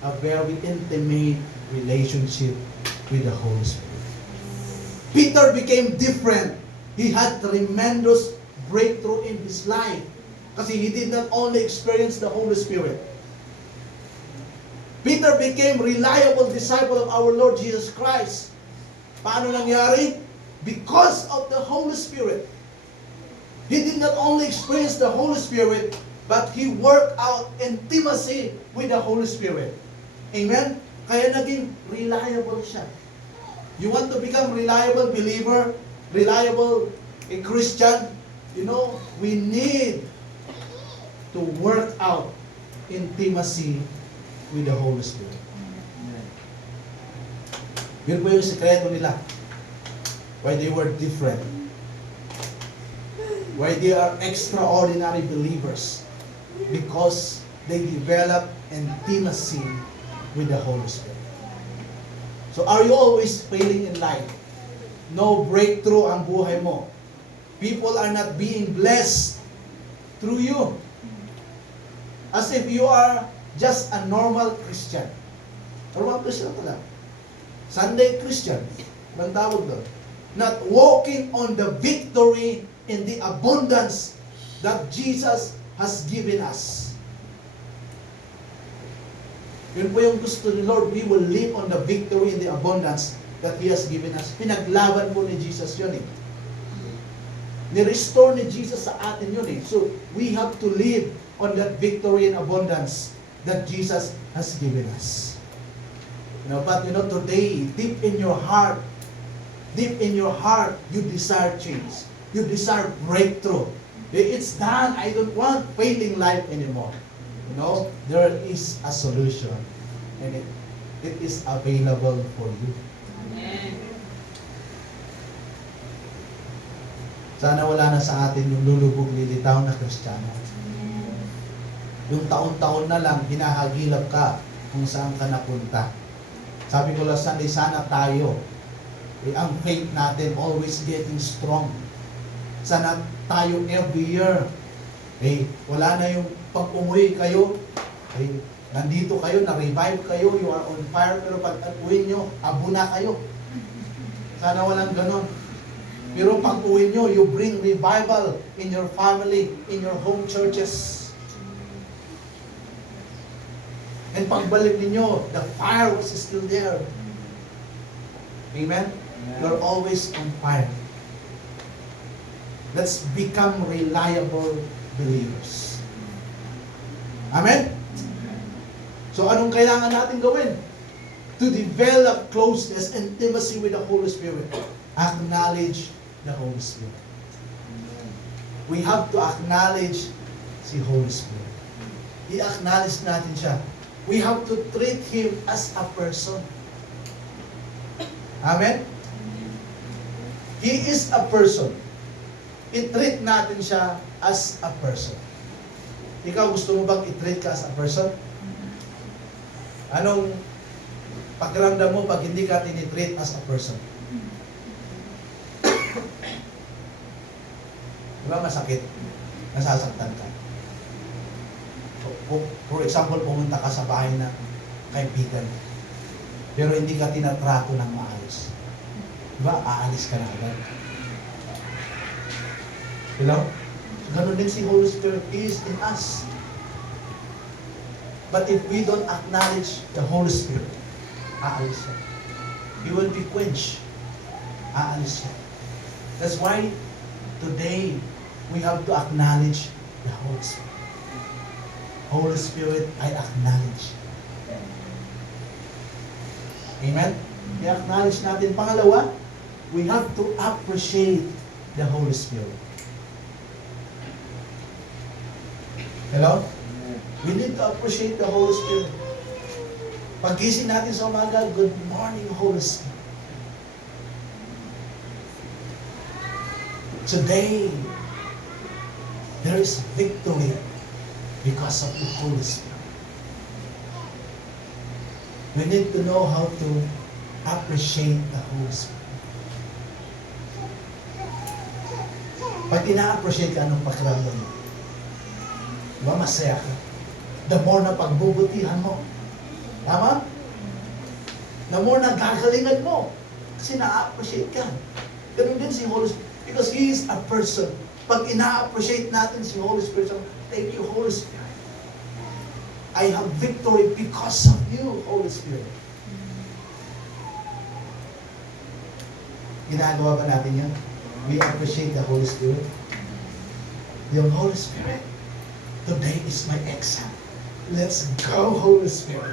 a very intimate relationship with the Holy Spirit. Peter became different. He had tremendous breakthrough in his life kasi he did not only experience the Holy Spirit. Peter became reliable disciple of our Lord Jesus Christ. Paano nangyari? Because of the Holy Spirit. He did not only experience the Holy Spirit, but he worked out intimacy with the Holy Spirit. Amen? Kaya naging reliable siya. You want to become reliable believer, reliable a Christian, you know, we need to work out intimacy with the Holy Spirit. Yun po yung sekreto nila. Why they were different. Why they are extraordinary believers. Because they develop intimacy with the Holy Spirit. So are you always failing in life? No breakthrough ang buhay mo. People are not being blessed through you. As if you are just a normal Christian. Normal Christian ito lang. Sunday Christian. Ibang tawag doon. Not walking on the victory in the abundance that Jesus has given us. Yun po yung gusto ni Lord. We will live on the victory in the abundance that He has given us. Pinaglaban po ni Jesus yun eh. Ni-restore ni Jesus sa atin yun eh. So, we have to live on that victory and abundance that Jesus has given us. You know, but you know, today, deep in your heart, you desire change. You desire breakthrough. It's done. I don't want failing life anymore. You know, there is a solution, and it is available for you. Amen. Sana wala na sa atin yung lulubog lilitaw na Kristiyano. Yung taon-taon na lang, hinahagilap ka kung saan ka napunta. Sabi ko lang, sana tayo, ang faith natin always getting strong. Sana tayo every year, wala na yung pag umuwi kayo, nandito kayo, na-revive kayo, you are on fire, pero pag uwi nyo, abuna kayo. Sana walang ganon. Pero pag uwi nyo, you bring revival in your family, in your home churches. And pagbalik ninyo, the fire was still there. Amen? You're always on fire. Let's become reliable believers. Amen? So anong kailangan natin gawin? To develop closeness, intimacy with the Holy Spirit. Acknowledge the Holy Spirit. We have to acknowledge si Holy Spirit. I-acknowledge natin siya. We have to treat Him as a person. Amen? He is a person. I-treat natin siya as a person. Ikaw, gusto mo bang i-treat ka as a person? Anong pakiramdam mo pag hindi ka tinitreat as a person? Diba masakit? Nasasaktan ka. For example, pumunta ka sa bahay ng kaibigan, pero hindi ka tinatrato ng maayos. Diba? Aalis ka na agad. Hello? Ganun din si Holy Spirit is in us. But if we don't acknowledge the Holy Spirit, aalis siya. He will be quenched. Aalis siya. That's why today we have to acknowledge the Holy Spirit. Holy Spirit, I acknowledge. Amen? I-acknowledge natin. Pangalawa, we have to appreciate the Holy Spirit. Hello? We need to appreciate the Holy Spirit. Paggising natin sa umaga, good morning, Holy Spirit. Today, there is victory because of the Holy Spirit. We need to know how to appreciate the Holy Spirit. Pag ina-appreciate ka, anong pakiramdam mo? Diba, masaya ka? The more na pagbubutihan mo. Tama? The more na gagalingan mo. Kasi na-appreciate ka. Ganun din si Holy Spirit. Because He is a person. Pag ina-appreciate natin si Holy Spirit, thank you, Holy Spirit. I have victory because of you, Holy Spirit. Ginagawa ba natin yan? We appreciate the Holy Spirit. Yung Holy Spirit, today is my exam. Let's go, Holy Spirit.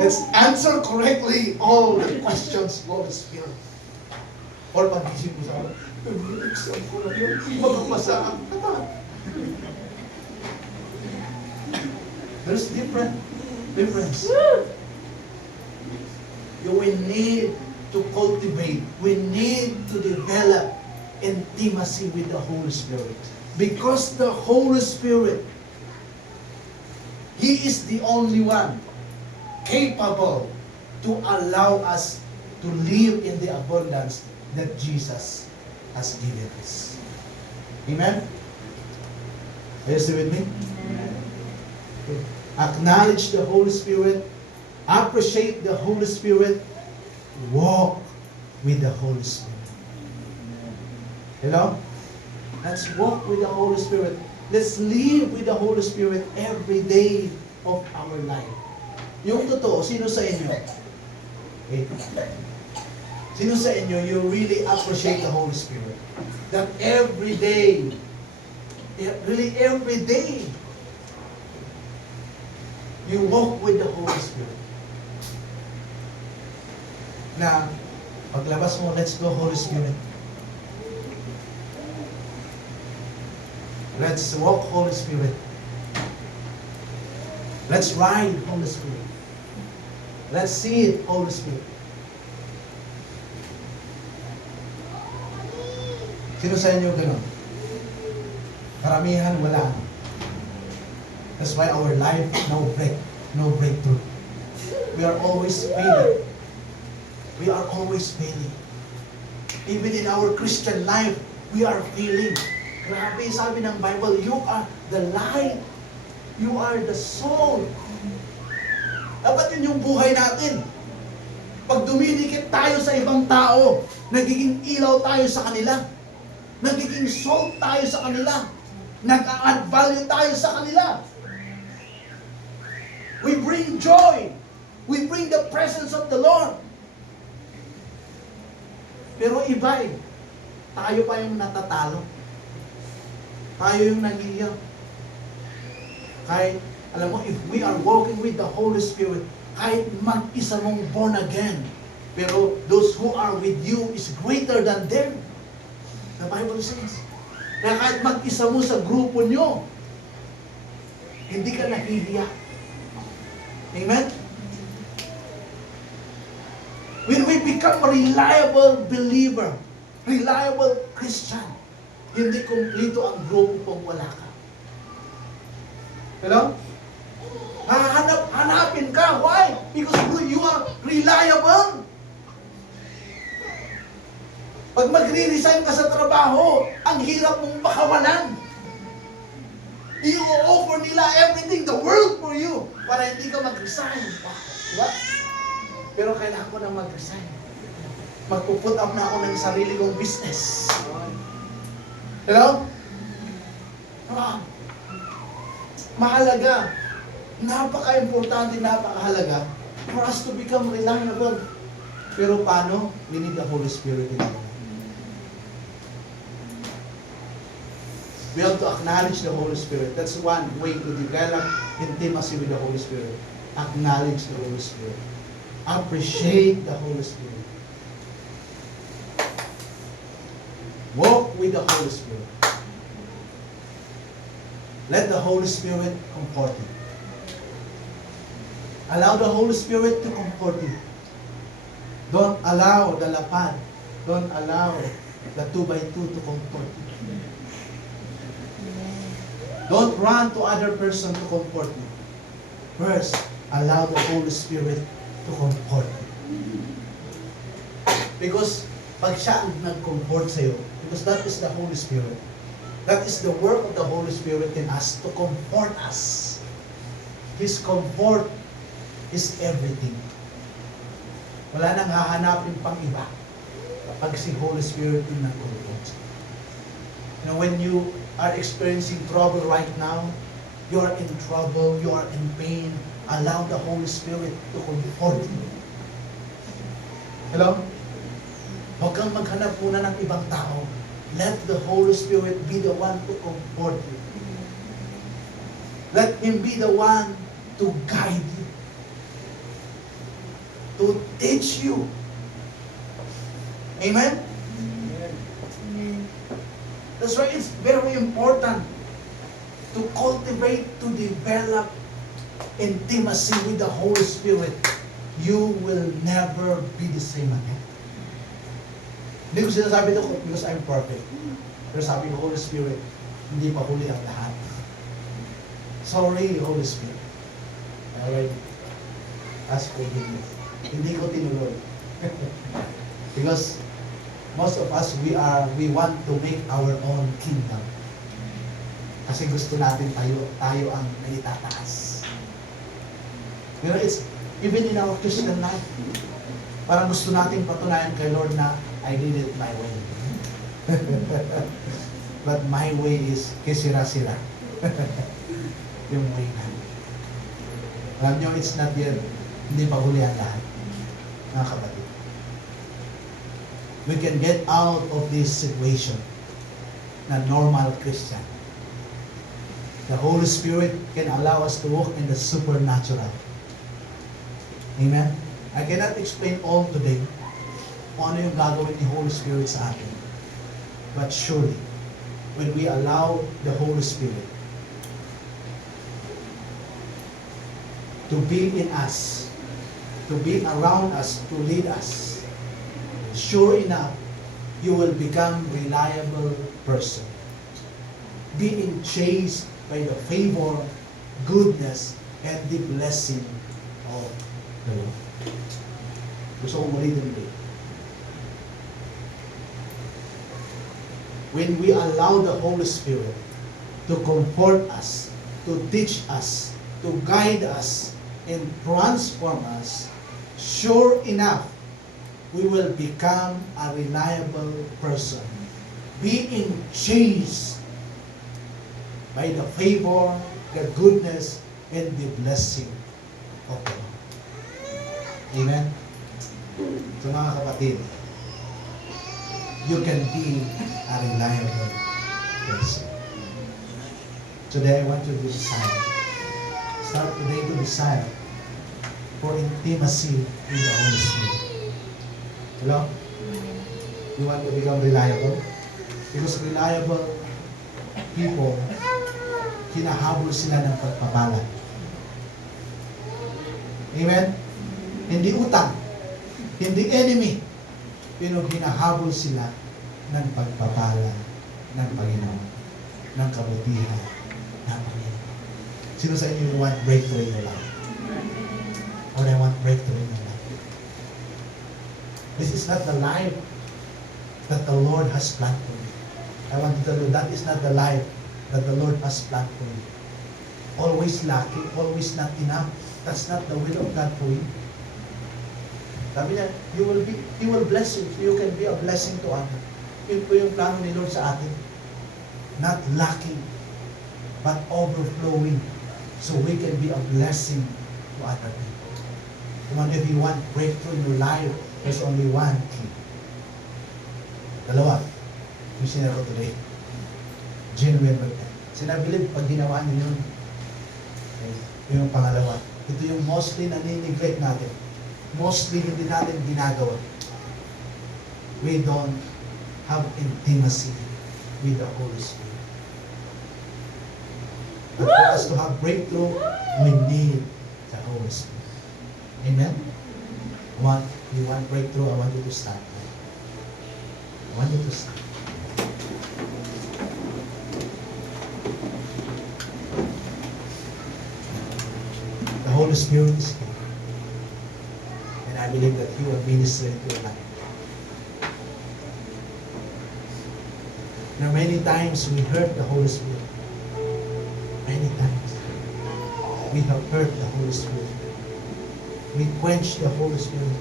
Let's answer correctly all the questions, Holy Spirit. Or pag-isip mo sa akin, exam ko na yun, magpapasa ang kata. There's difference. We need to cultivate, we need to develop intimacy with the Holy Spirit. Because the Holy Spirit, He is the only one capable to allow us to live in the abundance that Jesus has given us. Amen? Are you still with me? Okay. Acknowledge the Holy Spirit, appreciate the Holy Spirit, walk with the Holy Spirit. Hello? Let's walk with the Holy Spirit. Let's live with the Holy Spirit every day of our life. Yung totoo, sino sa inyo? Okay. Sino sa inyo, you really appreciate the Holy Spirit? That every day, really every day, you walk with the Holy Spirit. Na, paglabas mo, let's go, Holy Spirit. Let's walk, Holy Spirit. Let's ride, Holy Spirit. Let's see it, Holy Spirit. Sino sa inyo ganun? Karamihan, wala. That's why our life, no breakthrough. We are always failing. We are always failing. Even in our Christian life, we are failing. Grabe, sabi ng Bible, you are the light. You are the soul. Dapat yun yung buhay natin. Pag dumidikit tayo sa ibang tao, nagiging ilaw tayo sa kanila. Nagiging salt tayo sa kanila. Nag-add value tayo sa kanila. We bring joy. We bring the presence of the Lord. Pero iba tayo pa yung natatalo. Tayo yung nangiyak. Kahit, alam mo, if we are walking with the Holy Spirit, kahit mag-isa mong born again, pero those who are with you is greater than them. The Bible says. Kaya kahit mag-isa mo sa grupo nyo, hindi ka nahihiya. Amen? When we become a reliable believer, reliable Christian, hindi kumplito ang grupo kung wala ka. Hello? Hanapin ka. Why? Because you are reliable. Pag magre-resign ka sa trabaho, ang hirap mong makawalan. I-offer nila everything, the world for you, para hindi ka mag-resign. Diba? Pero kailangan ko nang mag-resign. Magpuput up na ako ng sarili kong business. Hello? Diba? Mahalaga. Napaka-importante, napakahalaga for us to become reliable. Pero paano? We need the Holy Spirit in our life. We have to acknowledge the Holy Spirit. That's one way to develop intimacy with the Holy Spirit. Acknowledge the Holy Spirit. Appreciate the Holy Spirit. Walk with the Holy Spirit. Let the Holy Spirit comfort you. Allow the Holy Spirit to comfort you. Don't allow the lapad. Don't allow the 2x2 to comfort you. Don't run to other person to comfort you. First, allow the Holy Spirit to comfort you. Because pag siya ang nag-comfort sa'yo, because that is the Holy Spirit. That is the work of the Holy Spirit in us to comfort us. His comfort is everything. Wala nang hahanapin pang iba pag si Holy Spirit yung nag-comfort. You know, when you are experiencing trouble right now, you are in trouble, you are in pain, allow the Holy Spirit to comfort you. Hello? Huwag kang maghanap muna ng ibang tao. Let the Holy Spirit be the one to comfort you. Let Him be the one to guide you, to teach you. Amen? That's why it's very important to cultivate, to develop intimacy with the Holy Spirit. You will never be the same again. Hindi ko sinasabi ito because I'm perfect. Pero sabi ko, Holy Spirit, hindi pa huli ang lahat. Sorry, Holy Spirit. Alright. Ask forgiveness. Hindi ko tinuloy. Because most of us, we want to make our own kingdom. Kasi gusto natin tayo ang naitataas. You know, it's even in our Christian life, parang gusto natin patunayan kay Lord na I did it my way. But my way is kisira-sira. Yung way na. Alam nyo, it's not yet, hindi pa huli ang lahat. Mga kapatid. We can get out of this situation na normal Christian. The Holy Spirit can allow us to walk in the supernatural. Amen? I cannot explain all today kung ano yung gagawin ni Holy Spirit sa atin. But surely, when we allow the Holy Spirit to be in us, to be around us, to lead us, sure enough, you will become reliable person. Being chased by the favor, goodness, and the blessing of the Lord. Gusto kong ulitin ito. When we allow the Holy Spirit to comfort us, to teach us, to guide us, and transform us, sure enough, we will become a reliable person, being chased by the favor, the goodness, and the blessing of the Lord. Amen? So mga kapatid, you can be a reliable person. Today I want you to desire. Start today to desire for intimacy with the Holy Spirit. Hello? You want to become reliable? Because reliable people, hinahabol sila ng pagpapala. Amen? Hindi utang, hindi enemy, pero hinahabol sila ng pagpapala ng Panginoon, ng kabutihan ng Panginoon. Sino sa inyo want breakthrough in your life? Or I want breakthrough in your life? This is not the life that the Lord has planned for you. I want to tell you, that is not the life that the Lord has planned for you. Always lacking, always not enough. That's not the will of God for you. Sabi niya, He will bless you so you can be a blessing to others. Yun po yung plano ni Lord sa atin. Not lacking, but overflowing so we can be a blessing to other people. Come on, if you want breakthrough in your life, there's only one key. Dalawa. Yung sinara ko today. Genuine breakthrough. Sinabilib, pag ginawa niyo yun, okay, yung pangalawa. Ito yung mostly nanineglect natin. Mostly hindi natin ginagawa. We don't have intimacy with the Holy Spirit. But for us to have breakthrough, we need the Holy Spirit. Amen? You want breakthrough, I want you to start. I want you to start. The Holy Spirit is here. And I believe that He will minister into your life. Now many times we hurt the Holy Spirit. Many times we have hurt the Holy Spirit. We quench the Holy Spirit.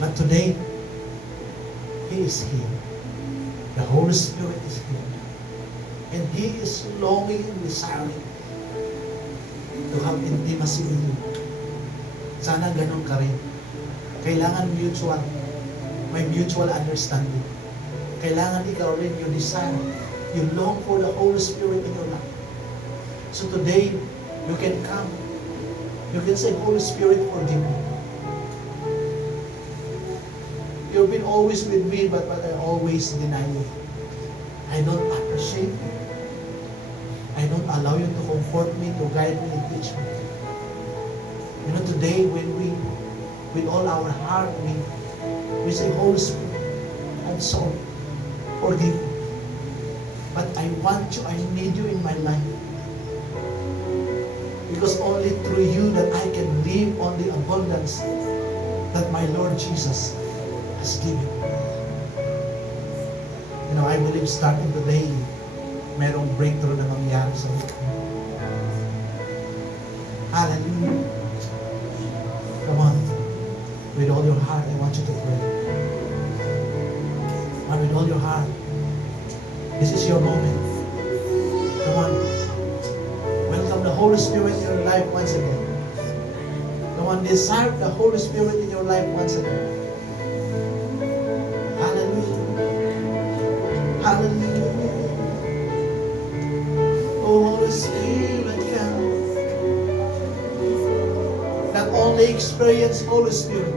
But today, He is here. The Holy Spirit is here. And He is longing and desiring to have intimacy with you. Sana ganun ka rin. Kailangan mutual. May mutual understanding. Kailangan ikaw rin, you desire, you long for the Holy Spirit in your life. So today, you can come. You can say, Holy Spirit, forgive me. You've been always with me, but I always deny you. I don't appreciate you. I don't allow you to comfort me, to guide me, and teach me. You know, today, when we, with all our heart, we say, Holy Spirit, I'm sorry. Forgive me. But I want you, I need you in my life. Because only through you that I can live on the abundance that my Lord Jesus has given. You know, I believe starting today, merong breakthrough na mangyayari sa iyo. Hallelujah. Come on. With all your heart, I want you to pray. And with all your heart, this is your moment. Come on. Welcome the Holy Spirit in your life once again. Come on, desire the Holy Spirit in your life once again. Hallelujah. Hallelujah. Oh, Holy Spirit, come. Not only experience Holy Spirit.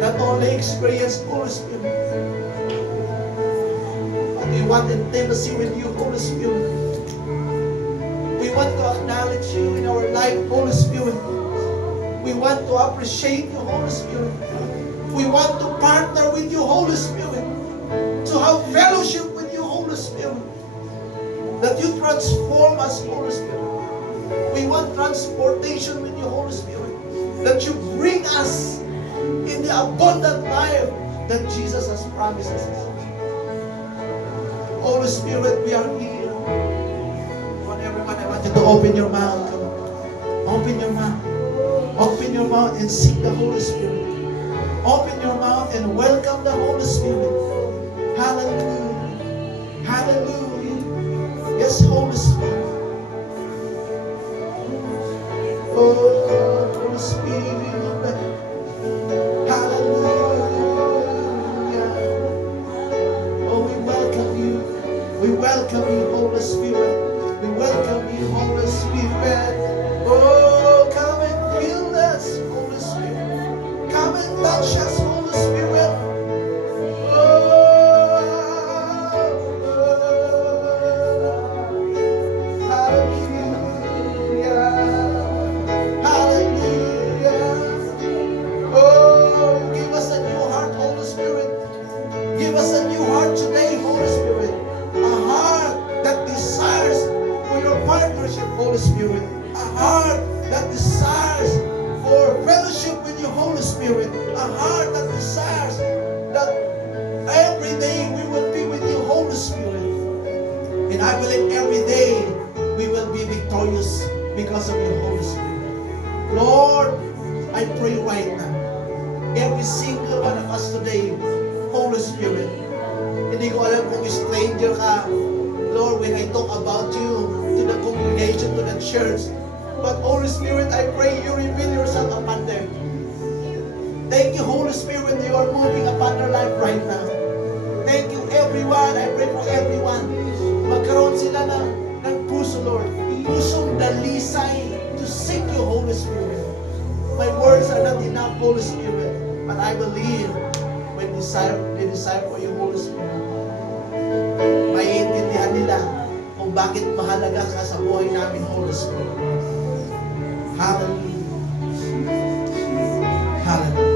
Not only experience Holy Spirit. But we want intimacy with you, Holy Spirit. We want to acknowledge you in our life, Holy Spirit. We want to appreciate you, Holy Spirit. We want to partner with you, Holy Spirit. To have fellowship with you, Holy Spirit. That you transform us, Holy Spirit. We want transportation with you, Holy Spirit. That you bring us in the abundant life that Jesus has promised us. Holy Spirit, we are here. I want you to open your mouth. Come on. Open your mouth. Open your mouth and seek the Holy Spirit. Open your mouth and welcome the Holy Spirit. Hallelujah. Hallelujah. Yes, Holy Spirit. Oh, Holy Spirit. Hallelujah. Oh, we welcome you. We welcome you, Holy Spirit. Holy Spirit. A heart that desires for fellowship with you, Holy Spirit. A heart that desires that every day we will be with you, Holy Spirit. And I believe every day we will be victorious because of your Holy Spirit. Lord, I pray right now, every single one of us today, Holy Spirit, hindi ko alam kung stranger ka, Lord, when I talk about you to the congregation, to the church, but Holy Spirit, I pray you reveal yourself upon them. Thank you, Holy Spirit, you are moving upon their life right now. Thank you, everyone. I pray for everyone. Magkaroon sila ng puso, Lord. Pusong dalisay to seek you, Holy Spirit. My words are not enough, Holy Spirit, but I believe when they desire for you, Holy Spirit, maiintindihan nila kung bakit mahalaga ka sa buhay namin, Holy Spirit. Hallelujah. Hallelujah.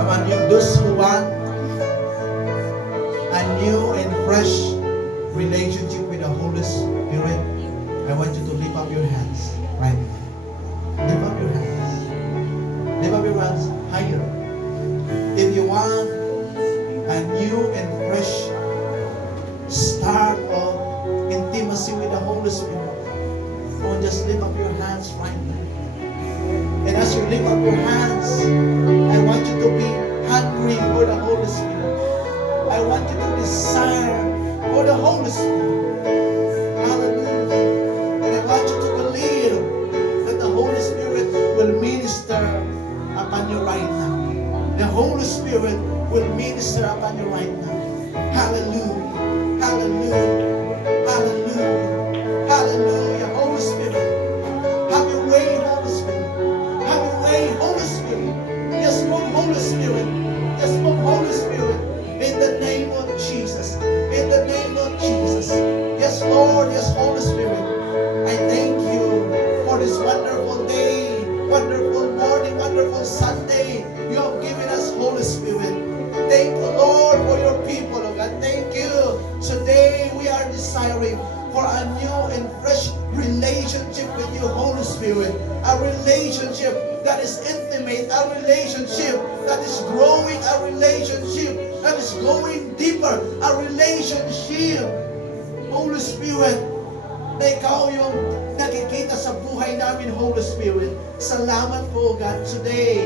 Come on, you those who want a new and fresh relationship with the Holy Spirit, I want you to lift up your hands right now. Lift up your hands. Lift up your hands higher. If you want a new and fresh start of intimacy with the Holy Spirit, just lift up your hands right now. And as you lift up your hands, I want you to be hungry for the Holy Spirit. I want you to desire for the Holy Spirit. Hallelujah. And I want you to believe that the Holy Spirit will minister upon you right now. The Holy Spirit will minister upon you right now. Hallelujah. Hallelujah. Hallelujah. Hallelujah. Holy Spirit, have your way, Holy Spirit. Have your way, Holy Spirit. Yes, move, Holy Spirit. Yes, move, Holy Spirit. In the name of Jesus. In the name of Jesus. Yes, Lord. Yes, Holy Spirit. I thank you for this wonderful day, wonderful morning, wonderful Sunday you have given us, Holy Spirit. Thank you, Lord, for your people, oh God. Thank you. Today we are desiring for a new and fresh relationship with you, Holy Spirit. A relationship that is intimate, a relationship that is growing, a relationship that is going deeper, a relationship, Holy Spirit, na ikaw yung nakikita sa buhay namin, Holy Spirit. Salamat po, God, today.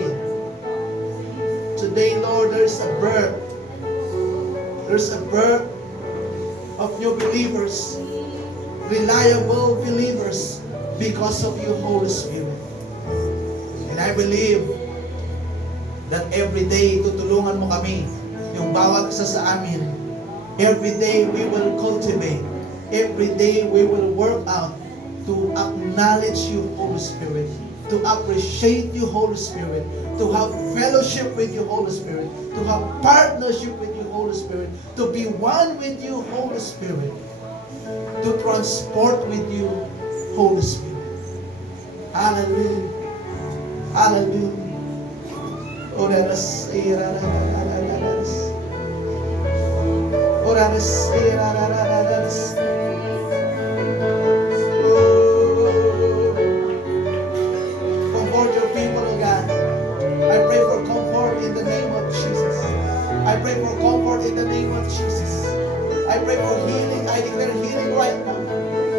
Today, Lord, there's a birth. There's a birth of new believers, reliable believers, because of you, Holy Spirit. And I believe that every day tutulungan mo kami, yung bawat isa sa amin. Every day we will cultivate. Every day we will work out to acknowledge you, Holy Spirit, to appreciate you, Holy Spirit, to have fellowship with you, Holy Spirit, to have partnership with you, Holy Spirit, to be one with you, Holy Spirit, to transport with you, Holy Spirit. Hallelujah. Hallelujah. Oraras, irararararas. Oraras, irararararas. Comfort your people, O God. I pray for comfort in the name of Jesus. I pray for comfort in the name of Jesus. I pray for healing. I declare healing right now.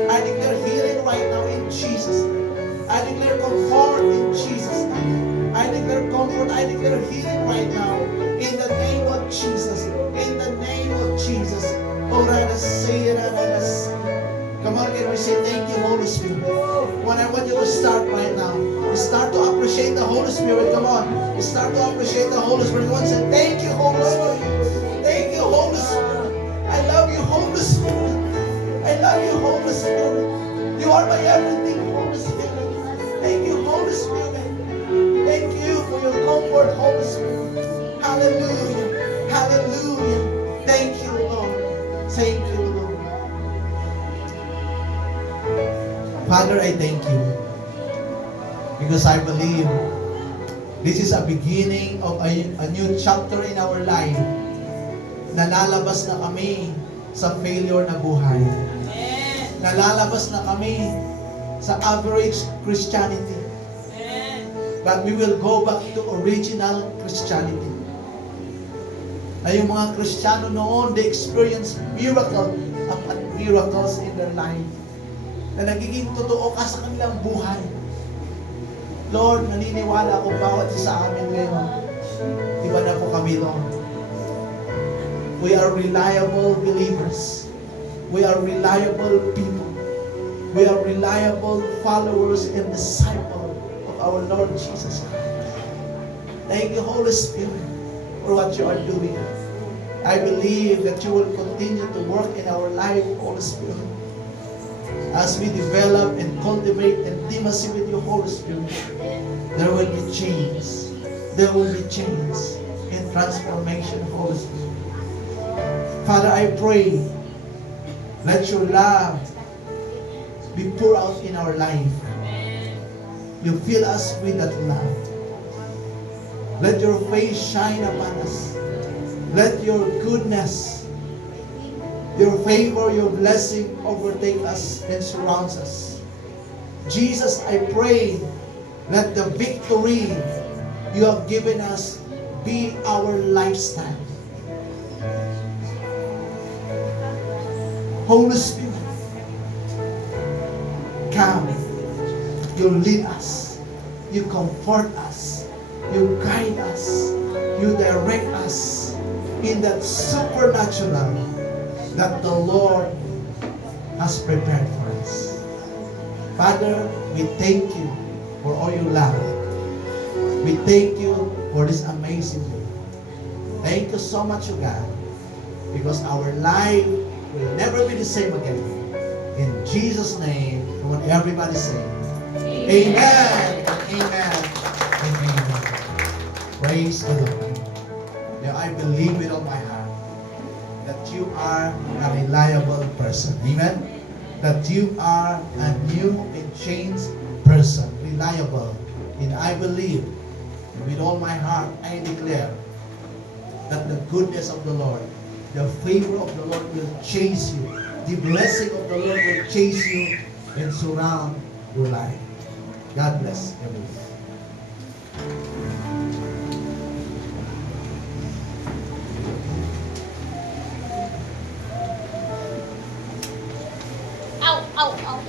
I declare healing right now in Jesus' name. I declare comfort in Jesus' name. I declare comfort. I declare healing right now in the name of Jesus. In the name of Jesus. Come on, can we say thank you, Holy Spirit? When I want you to start right now. Start to appreciate the Holy Spirit. Come on. Start to appreciate the Holy Spirit. You want to say thank you, Holy Spirit. Thank you, Holy Spirit. I love you, Holy Spirit. I love you, Holy Spirit. You are my everything, Holy Spirit. Thank you, Holy Spirit. Thank you for your comfort, Holy Spirit. Hallelujah. Hallelujah. Thank you, Lord. Thank you, Lord. Father, I thank you because I believe this is a beginning of a new chapter in our life. Nalalabas na kami sa failure na buhay. nalalabas na kami sa average Christianity. But we will go back to original Christianity. Na yung mga Kristiyano noon, they experience miracle upon miracles in their life. Na nagiging totoo ka sa kanilang buhay. Lord, naniniwala ako bawat isa sa amin ngayon. Iba na po kami, Lord. We are reliable believers. We are reliable people. We are reliable followers and disciples of our Lord Jesus Christ. Thank you, Holy Spirit, for what you are doing. I believe that you will continue to work in our life, Holy Spirit. As we develop and cultivate intimacy with you, Holy Spirit, there will be change. There will be change and transformation, Holy Spirit. Father, I pray, let your love be poured out in our life. You fill us with that love. Let your face shine upon us. Let your goodness, your favor, your blessing overtake us and surrounds us. Jesus, I pray, let the victory you have given us be our lifestyle. Holy Spirit, come. You lead us. You comfort us. You guide us. You direct us in that supernatural that the Lord has prepared for us. Father, we thank you for all your love. We thank you for this amazing day. Thank you so much, God, because our life will never be the same again. In Jesus' name, I want everybody to say, Amen. Amen. Amen. Praise the Lord. Now I believe with all my heart that you are a reliable person. Amen. That you are a new and changed person. Reliable. And I believe with all my heart, I declare that the goodness of the Lord, the favor of the Lord will chase you. The blessing of the Lord will chase you and surround your life. God bless everyone. Ow, ow, ow.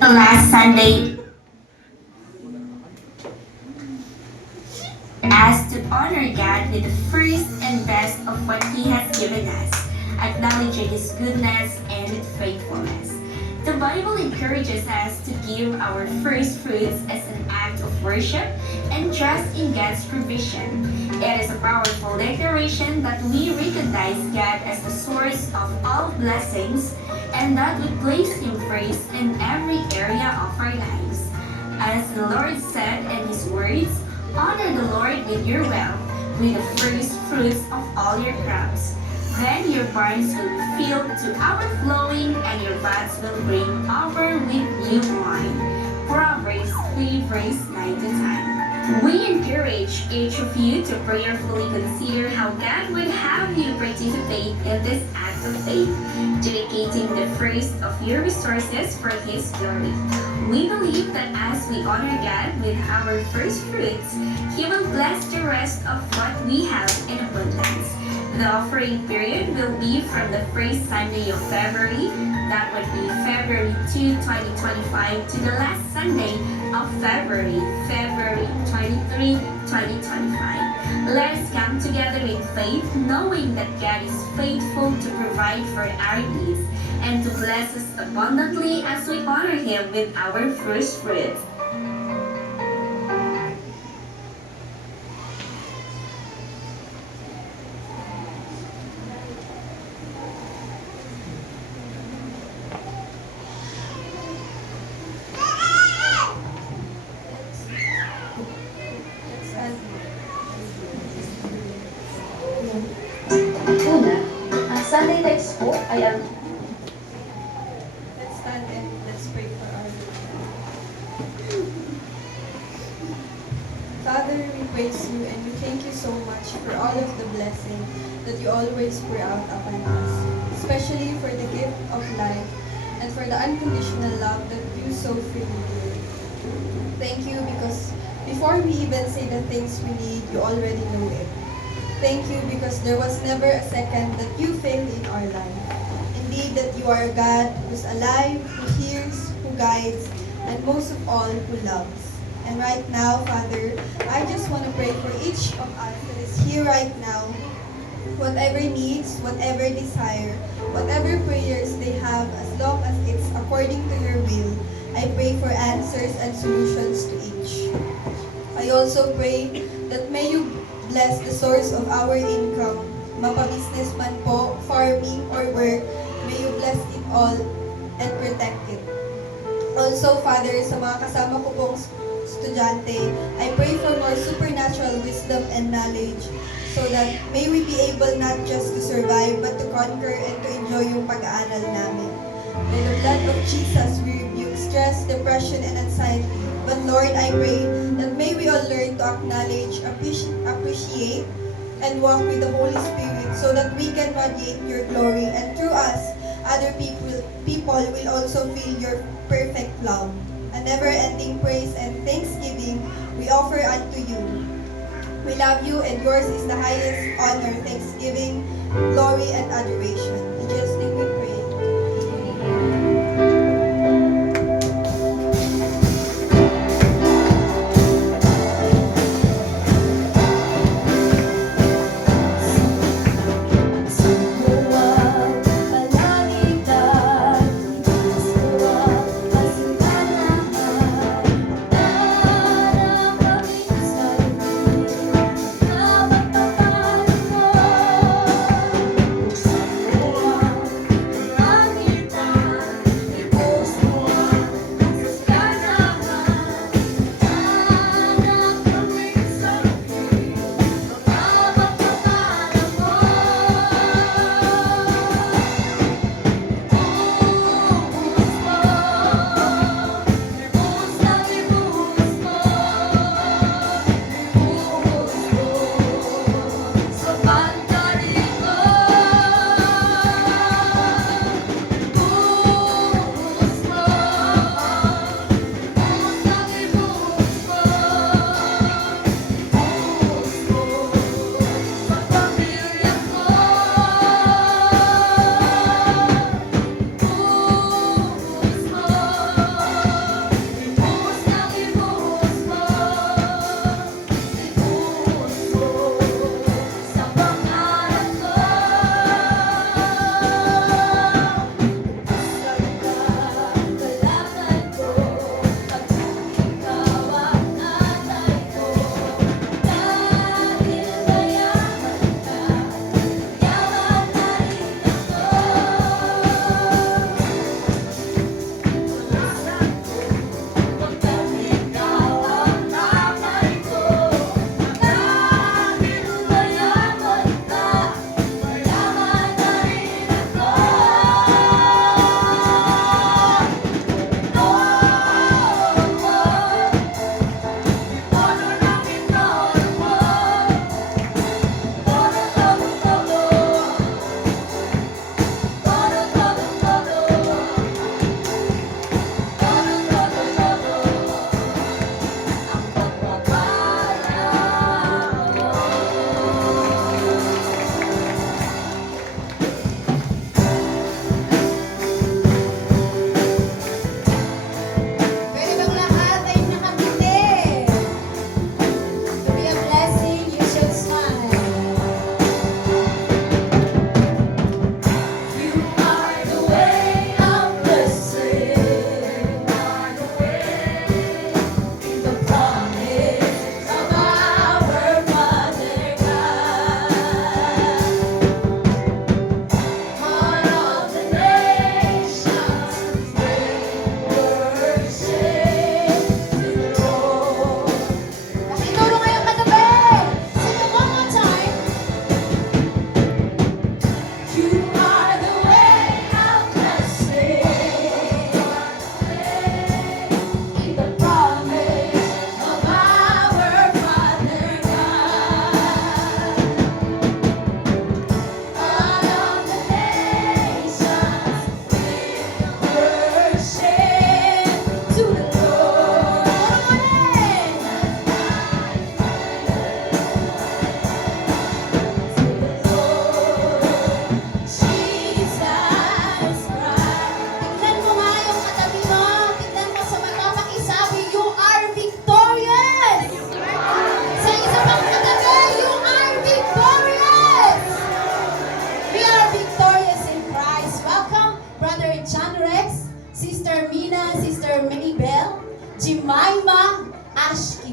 Last Sunday, asked to honor God with the first and best of what He has given us, acknowledging His goodness and faithfulness. The Bible encourages us to give our first fruits as an act of worship and trust in God's provision. It is a powerful declaration that we recognize God as the source of all blessings and that we place Him first in every area of our lives. As the Lord said in His words, honor the Lord with your wealth, with the first fruits of all your crops. Then your barns will be filled to overflowing, and your vats will bring over with new wine. Proverbs 3 verse 9 to 10. We encourage each of you to prayerfully consider how God would have you participate in this act of faith, dedicating the first of your resources for His glory. We believe that as we honor God with our first fruits, He will bless the rest of what we have in abundance. The offering period will be from the first Sunday of February, that would be February 2, 2025, to the last Sunday of February 23, 2025. Let us come together in faith, knowing that God is faithful to provide for our needs and to bless us abundantly as we honor Him with our first fruits. Una, ang Sunday text po ay ang Let's stand and let's pray for our Father, we praise you and we thank you so much for all of the blessing that you always pour out upon us, especially for the gift of life and for the unconditional love that you so freely give. Thank you because before we even say the things we need, you already know it. Thank you because there was never a second that you failed in our life. Indeed, that you are a God who's alive, who hears, who guides, and most of all, who loves. And right now, Father, I just want to pray for each of us that is here right now. Whatever needs, whatever desire, whatever prayers they have, as long as it's according to your will, I pray for answers and solutions to each. I also pray that may you bless the source of our income, mapa-business man po, farming, or work, may you bless it all and protect it. Also, Father, sa mga kasama ko pong estudyante, I pray for more supernatural wisdom and knowledge so that may we be able not just to survive but to conquer and to enjoy yung pag-aaral namin. By the blood of Jesus, we rebuke stress, depression, and anxiety. But Lord, I pray that may we all learn to acknowledge, appreciate, and walk with the Holy Spirit so that we can radiate your glory, and through us, other people will also feel your perfect love. A never-ending praise and thanksgiving we offer unto you. We love you, and yours is the highest honor, thanksgiving, glory, and adoration. In Jesus' name we pray.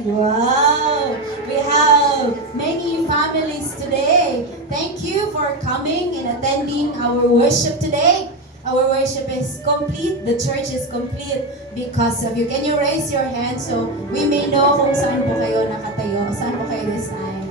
Wow! We have many families today. Thank you for coming and attending our worship today. Our worship is complete. The church is complete because of you. Can you raise your hand so we may know kung saan po kayo nakatayo? Saan po kayo this time?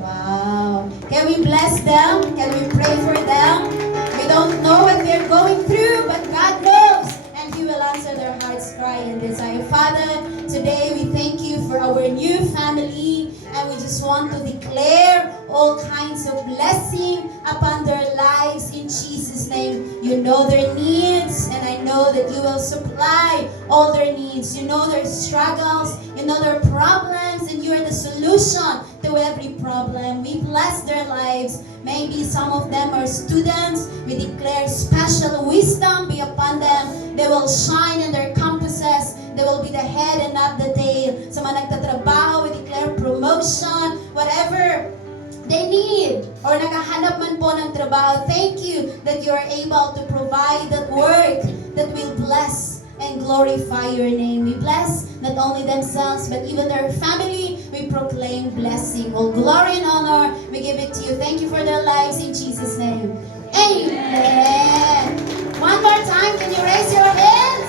Wow! Can we bless them? Can we pray for them? We don't know what they're going through, but God knows. And He will answer their heart's cry and desire. Father, today we thank you for our new family. And we just want to declare all kinds of blessing upon their lives in Jesus' name. You know their needs, and I know that you will supply all their needs. You know their struggles, you know their problems, and you are the solution to every problem. We bless their lives. Maybe some of them are students. We declare special wisdom be upon them. They will shine in their campuses. They will be the head and not the tail. Sa mga nagtatrabaho, we declare promotion, whatever they need or nakahanap man po ng trabaho. Thank you that you are able to provide that work that will bless and glorify your name. We bless not only themselves but even their family. We proclaim blessing. All glory and honor, we give it to you. Thank you for their lives in Jesus' name. Amen. One more time, can you raise your hands?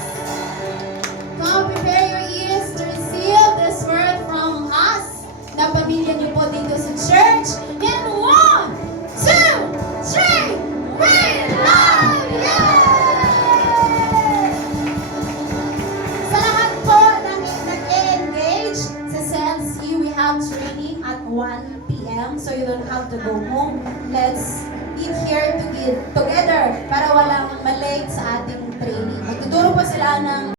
Come, prepare your ears to receive this word from us na pamilya niyo po dito sa church. In 1, 2, 3, we love you! Sa lahat po ng nag-engage sa CLC, we have training at 1 p.m. so you don't have to go home. Let's eat here together para walang malate sa ating training. Magtuturo po sila ng